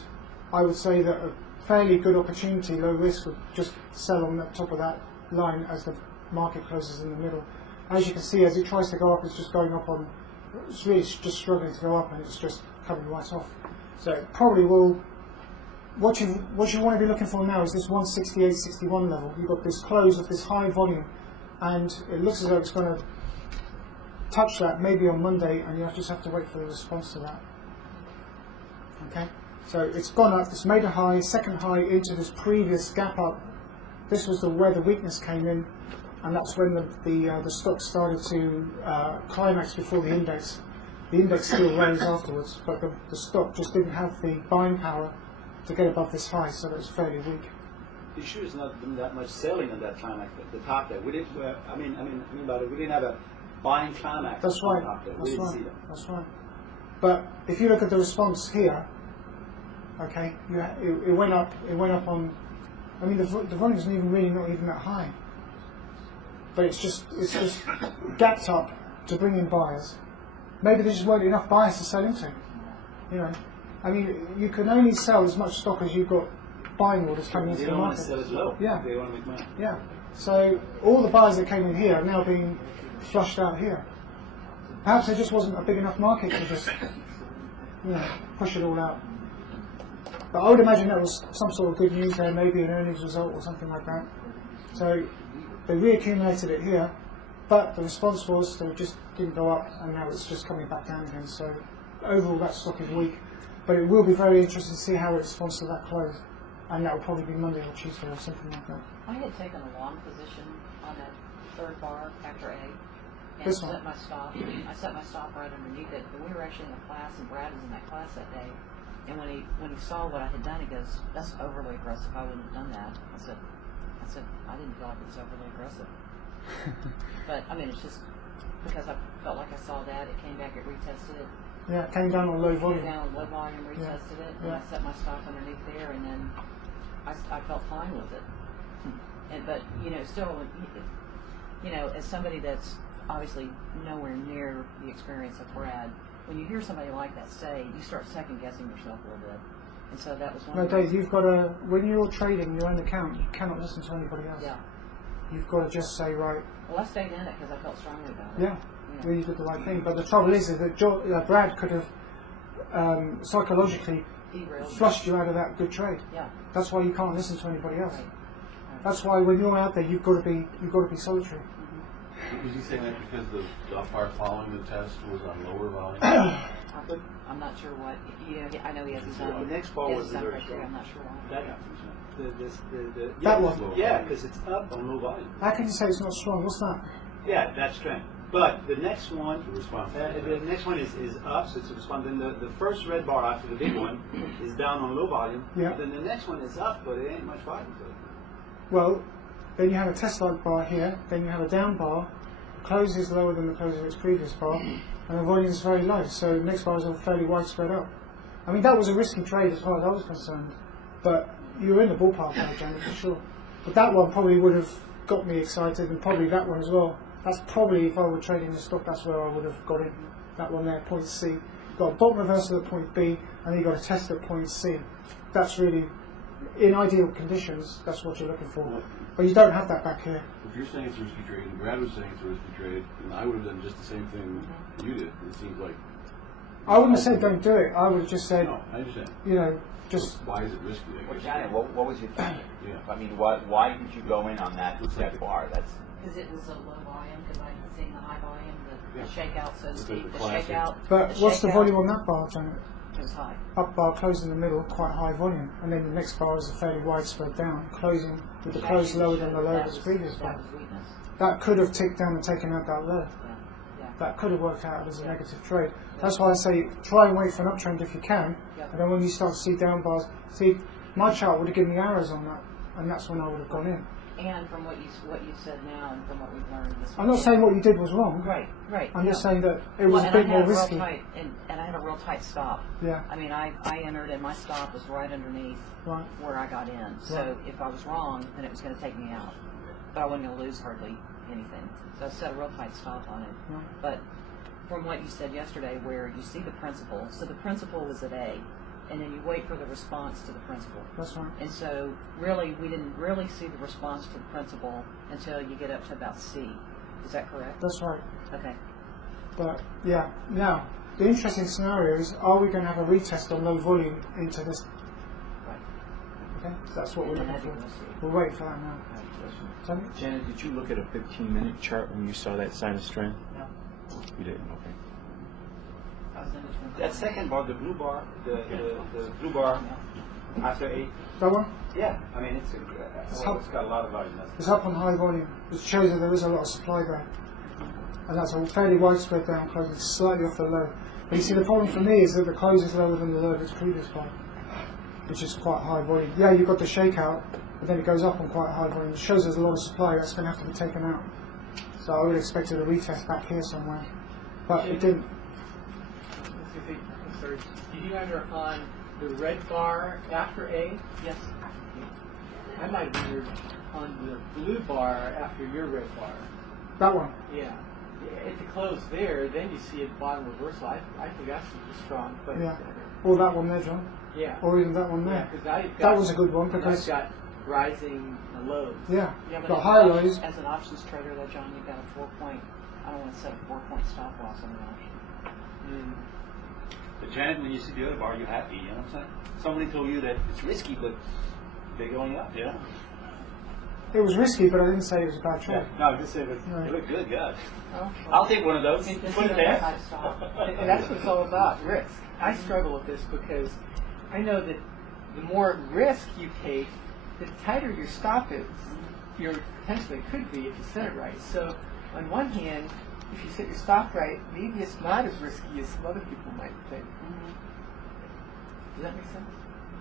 I would say that a fairly good opportunity, low risk, would just sell on the top of that line as the market closes in the middle. As you can see, as it tries to go up, it's just going up on, it's really just struggling to go up, and it's just coming right off. So it probably will. What you want to be looking for now is this 168.61 level. You've got this close of this high volume, and it looks as though it's going to touch that maybe on Monday, and you just have to wait for the response to that. Okay, so it's gone up, it's made a high, second high into this previous gap up. This was where the weakness came in, and that's when the stock started to climax before the index. The index still rose afterwards, but the stock just didn't have the buying power to get above this high, so it was fairly weak. The issue is not been that much selling on that climax at the top there. We didn't. I mean, about it. We didn't have a buying climax. That's right. Top there. That's we didn't right. see that. That's right. But if you look at the response here, okay, it went up. It went up on. I mean, the volume isn't even really not even that high. But it's just gapped up to bring in buyers. maybe there just weren't enough buyers to sell into. You know, I mean, you can only sell as much stock as you've got buying orders coming into They the don't want to market. sell it low. Yeah. They want to make money. Yeah. So all the buyers that came in here are now being flushed out here. Perhaps there just wasn't a big enough market to just, you know, push it all out. But I would imagine that was some sort of good news there, maybe an earnings result or something like that. So they reaccumulated it here, but the response was they just didn't go up, and now it's just coming back down again. So overall, that stock is weak. But it will be very interesting to see how it responds to that close, and that will probably be Monday or Tuesday or something like that. I had taken a long position on that third bar after A, and This one? set my stop. I set my stop right underneath it. But we were actually in a class, and Brad was in that class that day. And when he saw what I had done, he goes, "That's overly aggressive. I wouldn't have done that." I said, I didn't feel like it was overly aggressive. But I mean, it's just because I felt like I saw that. It came back, it retested it. Yeah, it came down on low volume. Came down on low volume, retested it, and I set my stop underneath there, and then I felt fine with it. But you know, still, you know, as somebody that's obviously nowhere near the experience of Brad, when you hear somebody like that say, you start second guessing yourself a little bit. And so that was one. No, of the Dave, you've got to, when you're trading your own account, you cannot listen to anybody else. Yeah. You've got to just say, right, Well, I stayed in it because I felt strongly about it. yeah, well, you did the right thing. But the trouble is that Brad could have psychologically Derailed. flushed you out of that good trade. Yeah. That's why you can't listen to anybody else. Right. That's why when you're out there, you've got to be solitary. Was he saying that because the up bar following the test was on lower volume? I'm not sure what. You know, I know he has his own. The next bar his was own very criteria. strong. I'm not sure why. That one? Yeah, because it's up on low volume. How can you say it's not strong? What's that? Yeah, that's trend. But the next one, The response. the next one is up, so it's a response. Then the first red bar after the big one is down on low volume. Yeah. Then the next one is up, but it ain't much volume to it. Well, then you have a test light bar here, then you have a down bar, close is lower than the close of its previous bar, and the volume is very low, so the next bar is all fairly widespread up. I mean, that was a risky trade as far as I was concerned, but you were in the ballpark there, Janet, for sure. But that one probably would have got me excited, and probably that one as well. That's probably, if I were trading the stock, that's where I would have got in. That one there, point C. Got a bottom reversal at point B, and then you got a test at point C. That's really, in ideal conditions, that's what you're looking for. But you don't have that back here. If you're saying it's a risky trade, and Brad was saying it's a risky trade, and I would have done just the same thing you did. It seems like. I wouldn't have said don't do it. I would have just said, No, I understand. you know, just Why is it risky? I Well, guess. Janet, what was your thinking? Yeah. I mean, why did you go in on that bar? That's Because it was a low volume, because I had seen the high volume, the Yeah. shakeout, so to It's speak, like the the classic. shakeout. But what's the shakeout volume on that bar, Janet? was high. Up bar closed in the middle, quite high volume, and then the next bar is a fairly widespread down, closing with the close lower than the low of its previous bar. That was weakness. That could have ticked down and taken out that low. Yeah. That could have worked out as a negative trade. That's why I say try and wait for an uptrend if you can, and then when you start to see down bars, see, my chart would have given me arrows on that, and that's when I would have gone in. And from what you've said now, and from what we've learned this I'm not weekend- saying what you did was wrong. Right. I'm just no. saying that it was Well, a and bit I more had a real risky. tight, and I had a real tight stop. Yeah. I mean, I entered and my stop was right underneath Right. where I got in. So Right. if I was wrong, then it was going to take me out. But I wasn't going to lose hardly anything. So I set a real tight stop on it. Yeah. But from what you said yesterday, where you see the principal, so the principal was at A, and then you wait for the response to the principal. That's right. And so really, we didn't really see the response to the principal until you get up to about C. Is that correct? That's right. Okay. But yeah, now the interesting scenario is: are we going to have a retest on low volume into this? Right. Okay, so that's what we're And looking then for. we'll see. We'll wait for that now. Tony? Janet, did you look at a 15-minute chart when you saw that sinus trend? No. You didn't, okay. I was in between. That second bar, the blue bar, the blue bar after 8. That one? Yeah, I mean it's got a lot of volume. It's up on high volume, which shows that there is a lot of supply there. And that's a fairly widespread down closing, slightly off the low. But you see, the problem for me is that the close is lower than the low of its previous bar, which is quite high volume. Yeah, you've got the shakeout, but then it goes up on quite high volume. It shows there's a lot of supply that's going to have to be taken out. So I would have expected a retest back here somewhere. But it didn't. I'm sorry. Did you enter on the red bar after A? Yes. I might have entered on the blue bar after your red bar. That one. Yeah. at the close there, then you see a bottom reversal. I think that's super strong. But Yeah. Or that one there, John. yeah. Or even that one there. Yeah, That was a good one because I've got rising lows. yeah, Yeah, but but as higher an lows. as an options trader, though, John, you've got a 4-point. I don't want to set a 4-point stop loss on the option. But Janet, when you see the other bar, you're happy. You know what I'm saying? Somebody told you that it's risky, but they're going up. Yeah. It was risky, but I didn't say it was a bad trade. No, just say it. Right. You look good, God. Oh, I'll take one of those. Put it there. and that's what it's all about, risk. I struggle with this because I know that the more risk you take, the tighter your stop is. Your potentially could be if you set it right. So, on one hand, if you set your stop right, maybe it's not as risky as some other people might think. Does that make sense?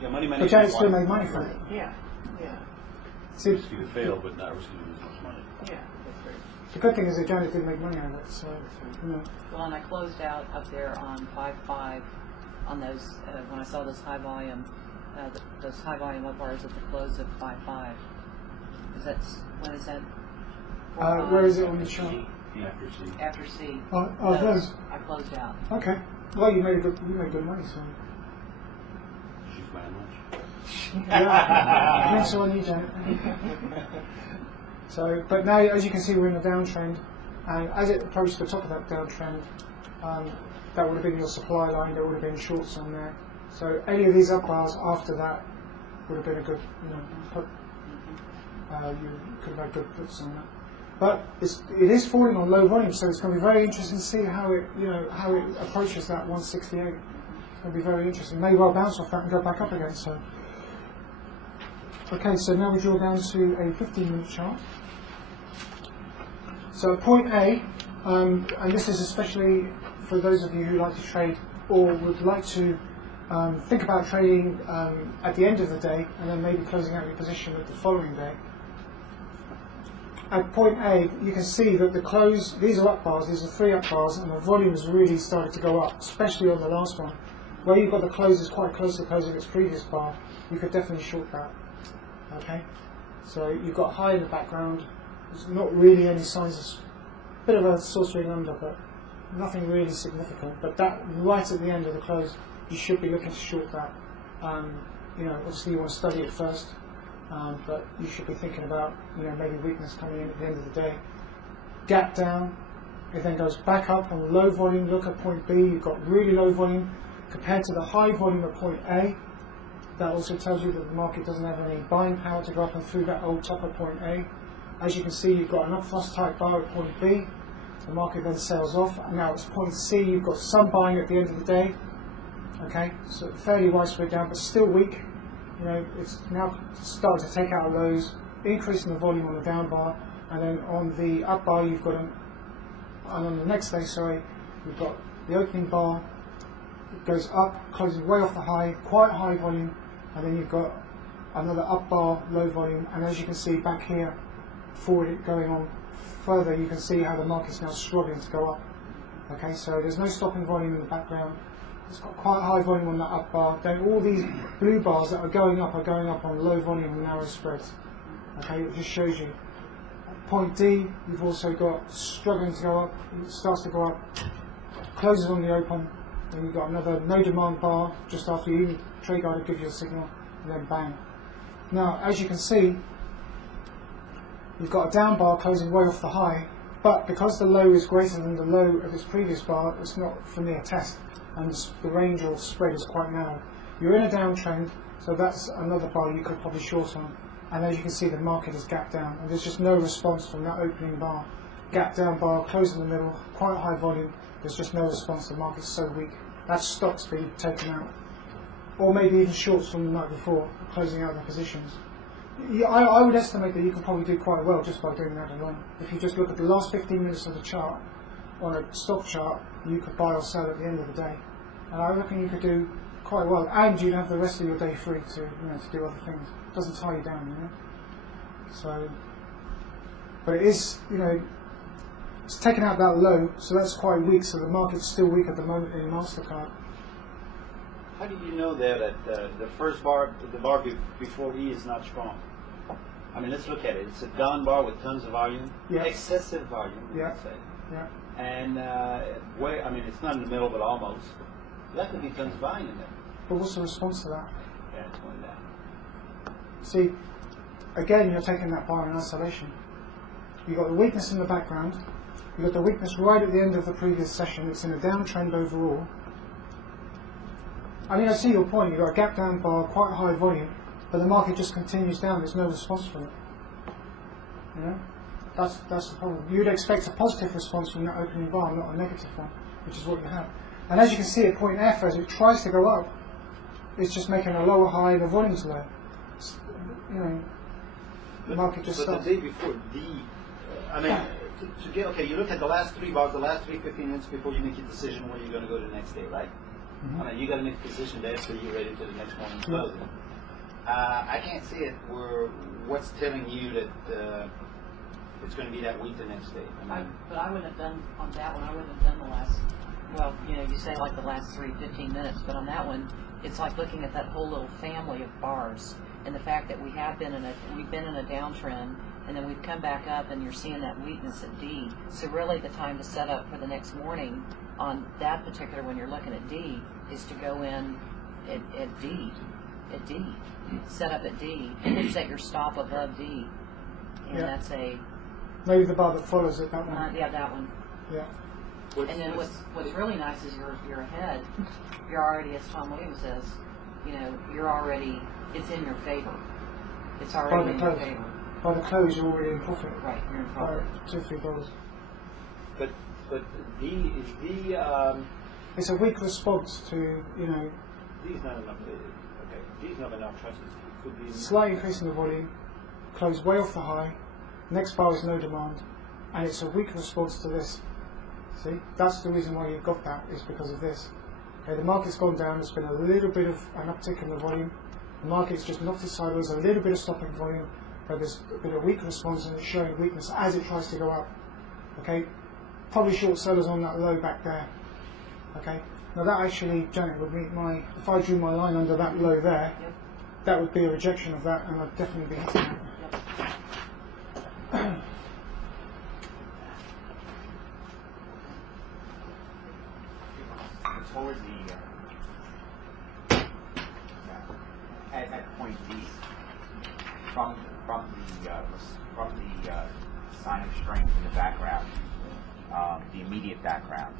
Yeah, money But Janet still made money from it. Yeah, yeah, See, Risky to fail, but not risky to lose much money. yeah. That's right. the good thing is that Janet did make money out of it. So, you know. Well, and I closed out up there on 5.5 on those when I saw those high volume up bars at the close of 5.5. When is that? Where is it on the chart? After C. After C. Oh, those. I closed out. Okay. Well, you made good money. So. She's buying lunch. Yeah. Thanks on you, Janet. So, but now, as you can see, we're in a downtrend, and as it approached the top of that downtrend, that would have been your supply line. There would have been shorts on there. So, any of these up bars after that would have been a good, put. You could have had good puts on that. But it is falling on low volume, so it's going to be very interesting to see how it approaches that 168. It's going to be very interesting. May well bounce off that and go back up again. So, okay, so now we draw down to a 15-minute chart. So point A, and this is especially for those of you who like to trade or would like to think about trading at the end of the day and then maybe closing out your position at the following day. At point A, you can see that the close, these are up bars, these are 3 up bars, and the volume has really started to go up, especially on the last one. Where you've got the closes quite close to the close of its previous bar, you could definitely short that. Okay? So you've got high in the background, there's not really any signs of, a bit of a sorcering under, but nothing really significant. But that, right at the end of the close, you should be looking to short that. Obviously you want to study it first. But you should be thinking about, maybe weakness coming in at the end of the day. Gap down, it then goes back up on low volume. Look at point B, you've got really low volume compared to the high volume at point A. That also tells you that the market doesn't have any buying power to go up and through that old top at point A. As you can see, you've got an up-frost type bar at point B. The market then sails off. And now it's point C, you've got some buying at the end of the day. Okay, so fairly widespread down, but still weak. It's now starting to take out lows, increasing the volume on the down bar, and then on the up bar you've got and on the next day, you've got the opening bar, it goes up, closing way off the high, quite high volume, and then you've got another up bar, low volume, and as you can see back here, forward going on further, you can see how the market's now struggling to go up. Okay, so there's no stopping volume in the background. It's got quite high volume on that up bar. Then all these blue bars that are going up on low volume and narrow spreads. Okay, it just shows you. Point D, you've also got struggling to go up. It starts to go up, closes on the open. Then you've got another no demand bar just after you trade guide will give you a signal, and then bang. Now, as you can see, you've got a down bar closing way off the high, but because the low is greater than the low of its previous bar, it's not for me a test. And the range or spread is quite narrow. You're in a downtrend, so that's another bar you could probably short on. And as you can see, the market is gapped down, and there's just no response from that opening bar. Gap down bar, close in the middle, quite high volume. There's just no response. The market's so weak. That's stocks being taken out, or maybe even shorts from the night before, closing out their positions. I would estimate that you can probably do quite well just by doing that alone. If you just look at the last 15 minutes of the chart, on a stock chart, you could buy or sell at the end of the day. And I reckon you could do quite well. And you'd have the rest of your day free to do other things. It doesn't tie you down, So, but it is, it's taken out that low, so that's quite weak. So the market's still weak at the moment in MasterCard. How do you know that the first bar, the bar before E is not strong? I mean, let's look at it. It's a down bar with tons of volume, Yeah. excessive volume, Yeah. let's say. Yeah. and I mean, it's not in the middle, but almost. That could be tons of volume in there. But what's the response to that? Yeah, it's going down. See, again, you're taking that bar in isolation. You've got the weakness in the background. You've got the weakness right at the end of the previous session. It's in a downtrend overall. I mean, I see your point. You've got a gap down bar, quite high volume, but the market just continues down. There's no response from it. You know, that's the problem. You'd expect a positive response from that opening bar, not a negative one, which is what you have. And as you can see at point F, as it tries to go up, it's just making a lower high. The volume's low. You know, the market just stops. But the day before D, I mean, to get, okay, you look at the last 3 bars, the last 15 minutes before you make your decision where you're going to go the next day, right? Mm-hmm. I mean, you got to make a decision there so you're ready for the next morning close. I can't see it where what's telling you that it's going to be that weak the next day. But I wouldn't have done, on that one, I wouldn't have done the last, well, you know, you say like the last 15 minutes, but on that one, it's like looking at that whole little family of bars, and the fact that we've been in a downtrend, and then we've come back up, and you're seeing that weakness at D. So really, the time to set up for the next morning on that particular, when you're looking at D, is to go in at D, set up at D, and set your stop above D, and that's maybe the bar that follows it. That one. Yeah, that one. Yeah. And then what's really nice is you're ahead. You're already, as Tom Williams says, you know, it's in your favor. It's already in your favor. By the close, you're already in profit. Right, you're in profit. $2-3. But D is D. It's a weak response to, you know. D is not enough. Okay, D is not enough. Trust me. It could be Slight increase in the volume, close way off the high. Next bar is no demand, and it's a weak response to this. See, that's the reason why you've got that, is because of this. Okay, the market's gone down. There's been a little bit of an uptick in the volume. The market's just knocked it sideways. A little bit of stopping volume, but there's been a weak response, and it's showing weakness as it tries to go up. Okay, probably short sellers on that low back there. Okay, now that actually, Janet, would meet my. If I drew my line under that low there, that would be a rejection of that, and I'd definitely be hitting it. Towards at point D, from the sign of strength in the background, the immediate background.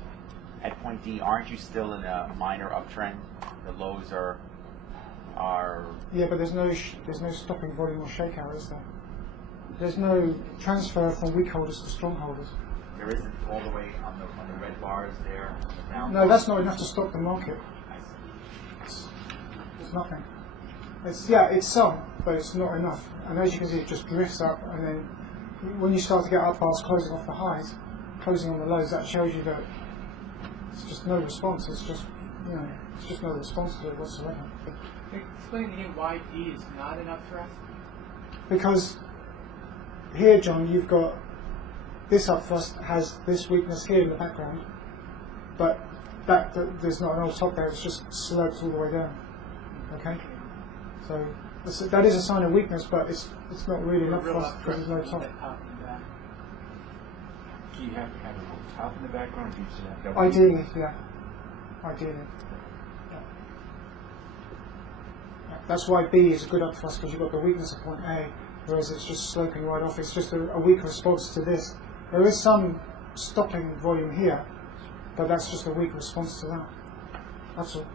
At point D, aren't you still in a minor uptrend? The lows are. Yeah, but there's no stopping volume or shakeout, is there? There's no transfer from weak holders to strong holders. There isn't all the way on the red bars there. No, that's not enough to stop the market. It's nothing. It's some, but it's not enough. And as you can see, it just drifts up, and then when you start to get up bars closing off the highs, closing on the lows, that shows you that it's just no response. It's just, you know, it's just no response to it whatsoever. Explain to him why D is not enough for us. Because here, John, you've got this up thrust has this weakness here in the background, but there's not an old top there. It's just sloped all the way down. Okay, so that is a sign of weakness, but it's not really enough thrust because there's no top. Do you have to have a top in the background? Do you just have to Ideally, yeah. Ideally. Yeah. That's why B is a good up thrust, because you've got the weakness at point A, whereas it's just sloping right off. It's just a weak response to this. There is some stopping volume here, but that's just a weak response to that. That's all.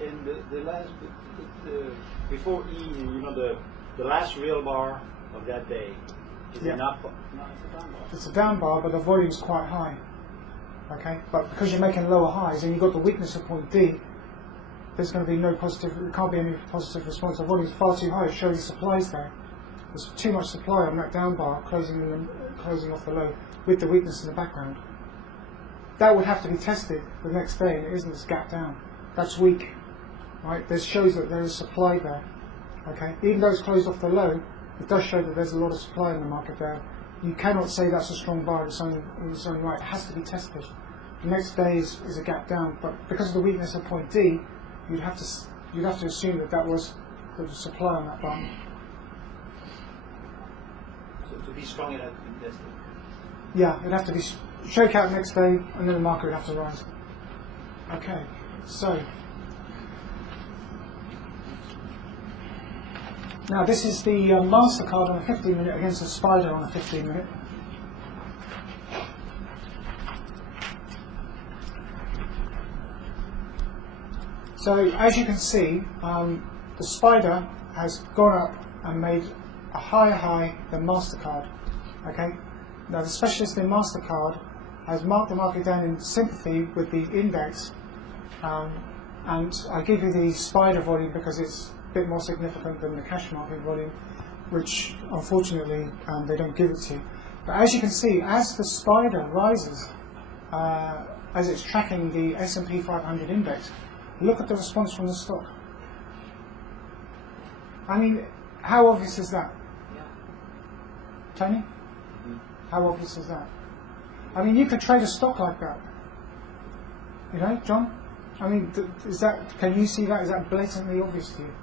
In the last, before E, you know, the last real bar of that day, is it not? No, it's a down bar. It's a down bar, but the volume's quite high. Okay, but because you're making lower highs and you've got the weakness at point D, there's going to be no positive. There can't be any positive response. The volume's far too high. It's showing supplies there. There's too much supply on that down bar, closing off the low with the weakness in the background. That would have to be tested the next day, and it isn't. This gap down. That's weak, right? This shows that there is supply there. Okay, even though it's closed off the low, it does show that there's a lot of supply in the market there. You cannot say that's a strong bar in its own right. It has to be tested. The next day is a gap down, but because of the weakness at point D, you'd have to assume that there was supply on that bar. So to be strong, it has to be tested. Yeah, it'd have to be shake out next day, and then the market would have to rise. Okay, so now this is the MasterCard on a 15-minute against the Spider on a 15-minute. So as you can see, the Spider has gone up and made a higher high than MasterCard. Okay. Now the specialist in MasterCard has marked the market down in sympathy with the index, and I give you the Spider volume because it's a bit more significant than the cash market volume, which unfortunately they don't give it to you. But as you can see, as the Spider rises, as it's tracking the S&P 500 index, look at the response from the stock. I mean, how obvious is that? Tony? How obvious is that? I mean, you could trade a stock like that. You know, John? I mean, is that? Can you see that? Is that blatantly obvious to you?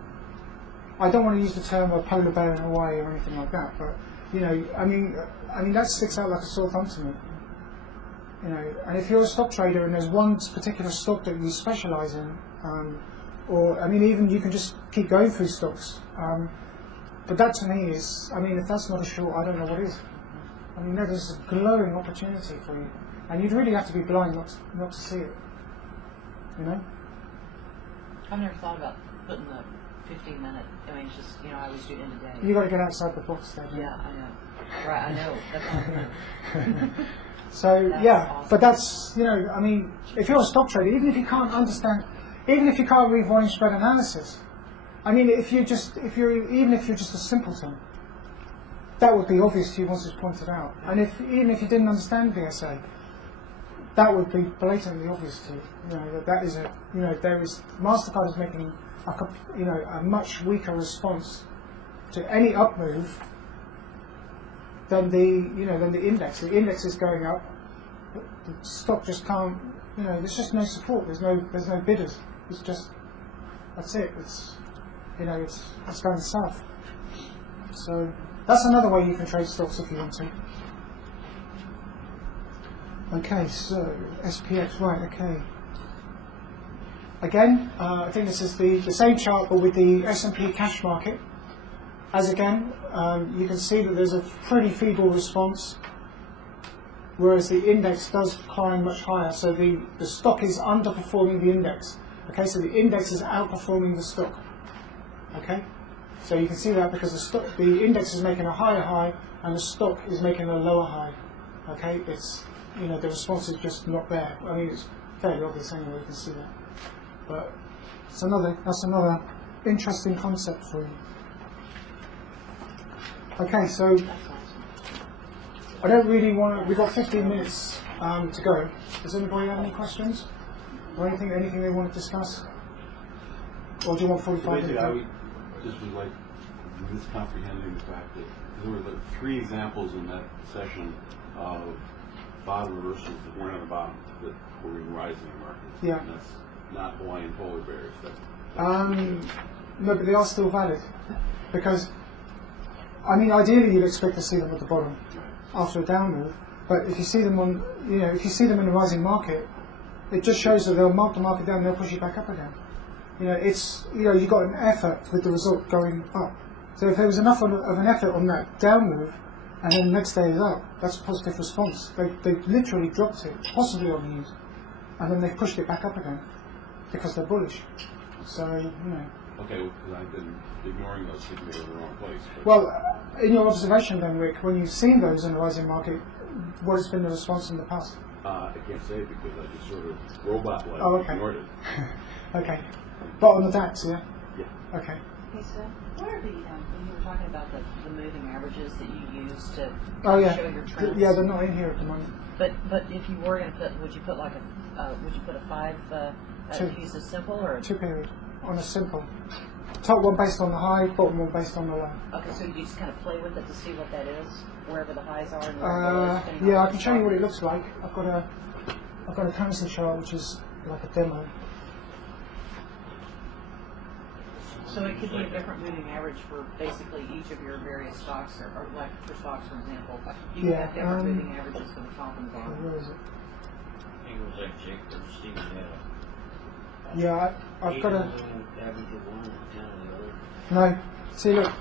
I don't want to use the term a polar bear in Hawaii or anything like that, but you know, I mean that sticks out like a sore thumb to me. You know, and if you're a stock trader and there's one particular stock that you specialise in, or I mean, even you can just keep going through stocks. But that to me is, I mean, if that's not a short, I don't know what is. I mean, there's a glowing opportunity for you, and you'd really have to be blind not to see it. You know? I've never thought about putting the 15-minute. I mean, it's just, you know, I always do it in a day. You got to get outside the box, there. Yeah, I know. Right, I know. That's all I'm doing. So That's yeah, awesome. but that's, you know, I mean, if you're a stock trader, even if you can't understand, even if you can't read volume spread analysis, I mean, even if you're just a simpleton, that would be obvious to you once it's pointed out. And even if you didn't understand VSA, that would be blatantly obvious to you. You know, that is a, you know, MasterCard is making a much weaker response to any up move than the index. The index is going up. The stock just can't. You know, there's just no support. There's no bidders. It's just, that's it. It's, you know, it's going south. So that's another way you can trade stocks if you want to. Okay, so SPX, right? Okay. Again, I think this is the same chart, but with the S&P cash market. As again, you can see that there's a pretty feeble response, whereas the index does climb much higher. So the stock is underperforming the index. Okay, so the index is outperforming the stock. Okay, so you can see that because the index is making a higher high and the stock is making a lower high. Okay, it's, you know, the response is just not there. I mean, it's fairly obvious anyway. You can see that, but that's another interesting concept for you. Okay, so I don't really want to. We've got 15 minutes to go. Does anybody have any questions or anything they want to discuss, or do you want 45 minutes? I would just be like miscomprehending the fact that there were like 3 examples in that session of bottom reversals that weren't on the bottom that were in rising markets. Yeah. And that's not Hawaiian polar bears. No, but they are still valid because, I mean, ideally you'd expect to see them at the bottom after a down move, but if you see them if you see them in a rising market, it just shows that they'll mark the market down and they'll push it back up again. You know, it's, you know, you've got an effort with the result going up. So if there was enough of an effort on that down move, and then the next day is up, that's a positive response. They literally dropped it, possibly on the news, and then they've pushed it back up again because they're bullish. So, you know. Okay, well, because I've been ignoring those thinking they were in the wrong place. Well, in your observation then, Rick, when you've seen those in the rising market, what has been the response in the past? I can't say because I just sort of robot-like ignored it. Okay. But on the DAX, yeah? Yeah. Okay. Okay, so what are when you were talking about the moving averages that you use to show your trends? Yeah, they're not in here at the moment. But if you were going to put, would you put a 5 piece of simple or 2 period on a simple? Top one based on the high, bottom one based on the low. Okay, so you just kind of play with it to see what that is, wherever the highs are and wherever the lows. Yeah, I can show you what it looks like. I've got a currency chart which is like a demo. So it could be a different moving average for basically each of your various stocks, or like for stocks, for example, you can have different moving averages for the top and the bottom. Where is it? I think it was like Jake or Steve had Yeah, I've got a. average of one and 10 of the other. No, see, look.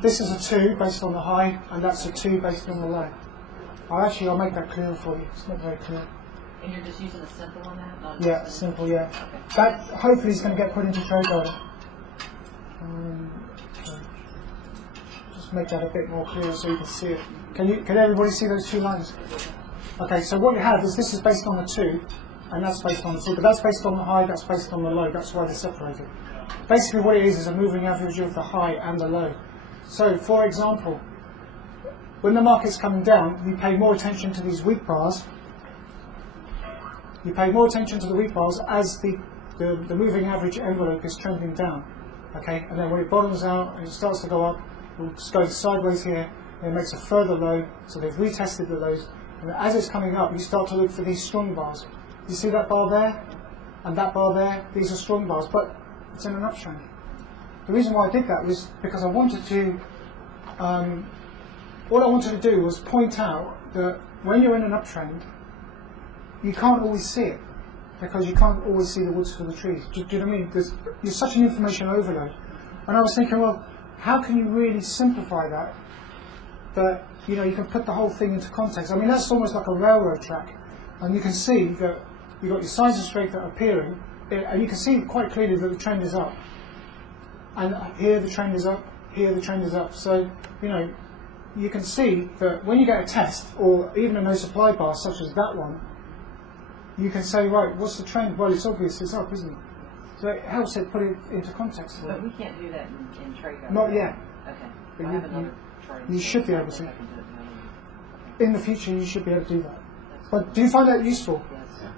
This is a 2 based on the high, and that's a 2 based on the low. I'll make that clearer for you. It's not very clear. And you're just using a simple on that? Not Yeah, just simple, yeah. Okay. That hopefully is going to get put into trade order. Just make that a bit more clear so you can see it. Can everybody see those 2 lines? Okay, so what you have is this is based on the 2, and that's based on the 2, but that's based on the high, that's based on the low, that's why they're separated. Basically what it is a moving average of the high and the low. So, for example, when the market's coming down, you pay more attention to these weak bars. You pay more attention to the weak bars as the moving average envelope is trending down. Okay, and then when it bottoms out and it starts to go up, it goes sideways here, and it makes a further low, so they've retested the lows, and as it's coming up, you start to look for these strong bars. You see that bar there, and that bar there, these are strong bars, but it's in an uptrend. The reason why I did that was because I wanted to, what I wanted to do was point out that when you're in an uptrend, you can't always see it, because you can't always see the woods for the trees. Do you know what I mean? You're such an information overload. And I was thinking, well, how can you really simplify that you can put the whole thing into context? I mean, that's almost like a railroad track. And you can see that you've got your signs of strength that are appearing, and you can see quite clearly that the trend is up. And here the trend is up, here the trend is up. So, you can see that when you get a test, or even a no supply bar such as that one, you can say, right, what's the trend? Well, it's obvious, it's up, isn't it? So it helps it put it into context. But we can't do that in trade. Not yet. Okay. But I have another chart. you should be able to. I can do it manually. In the future, you should be able to do that. But do you find that useful? Yes.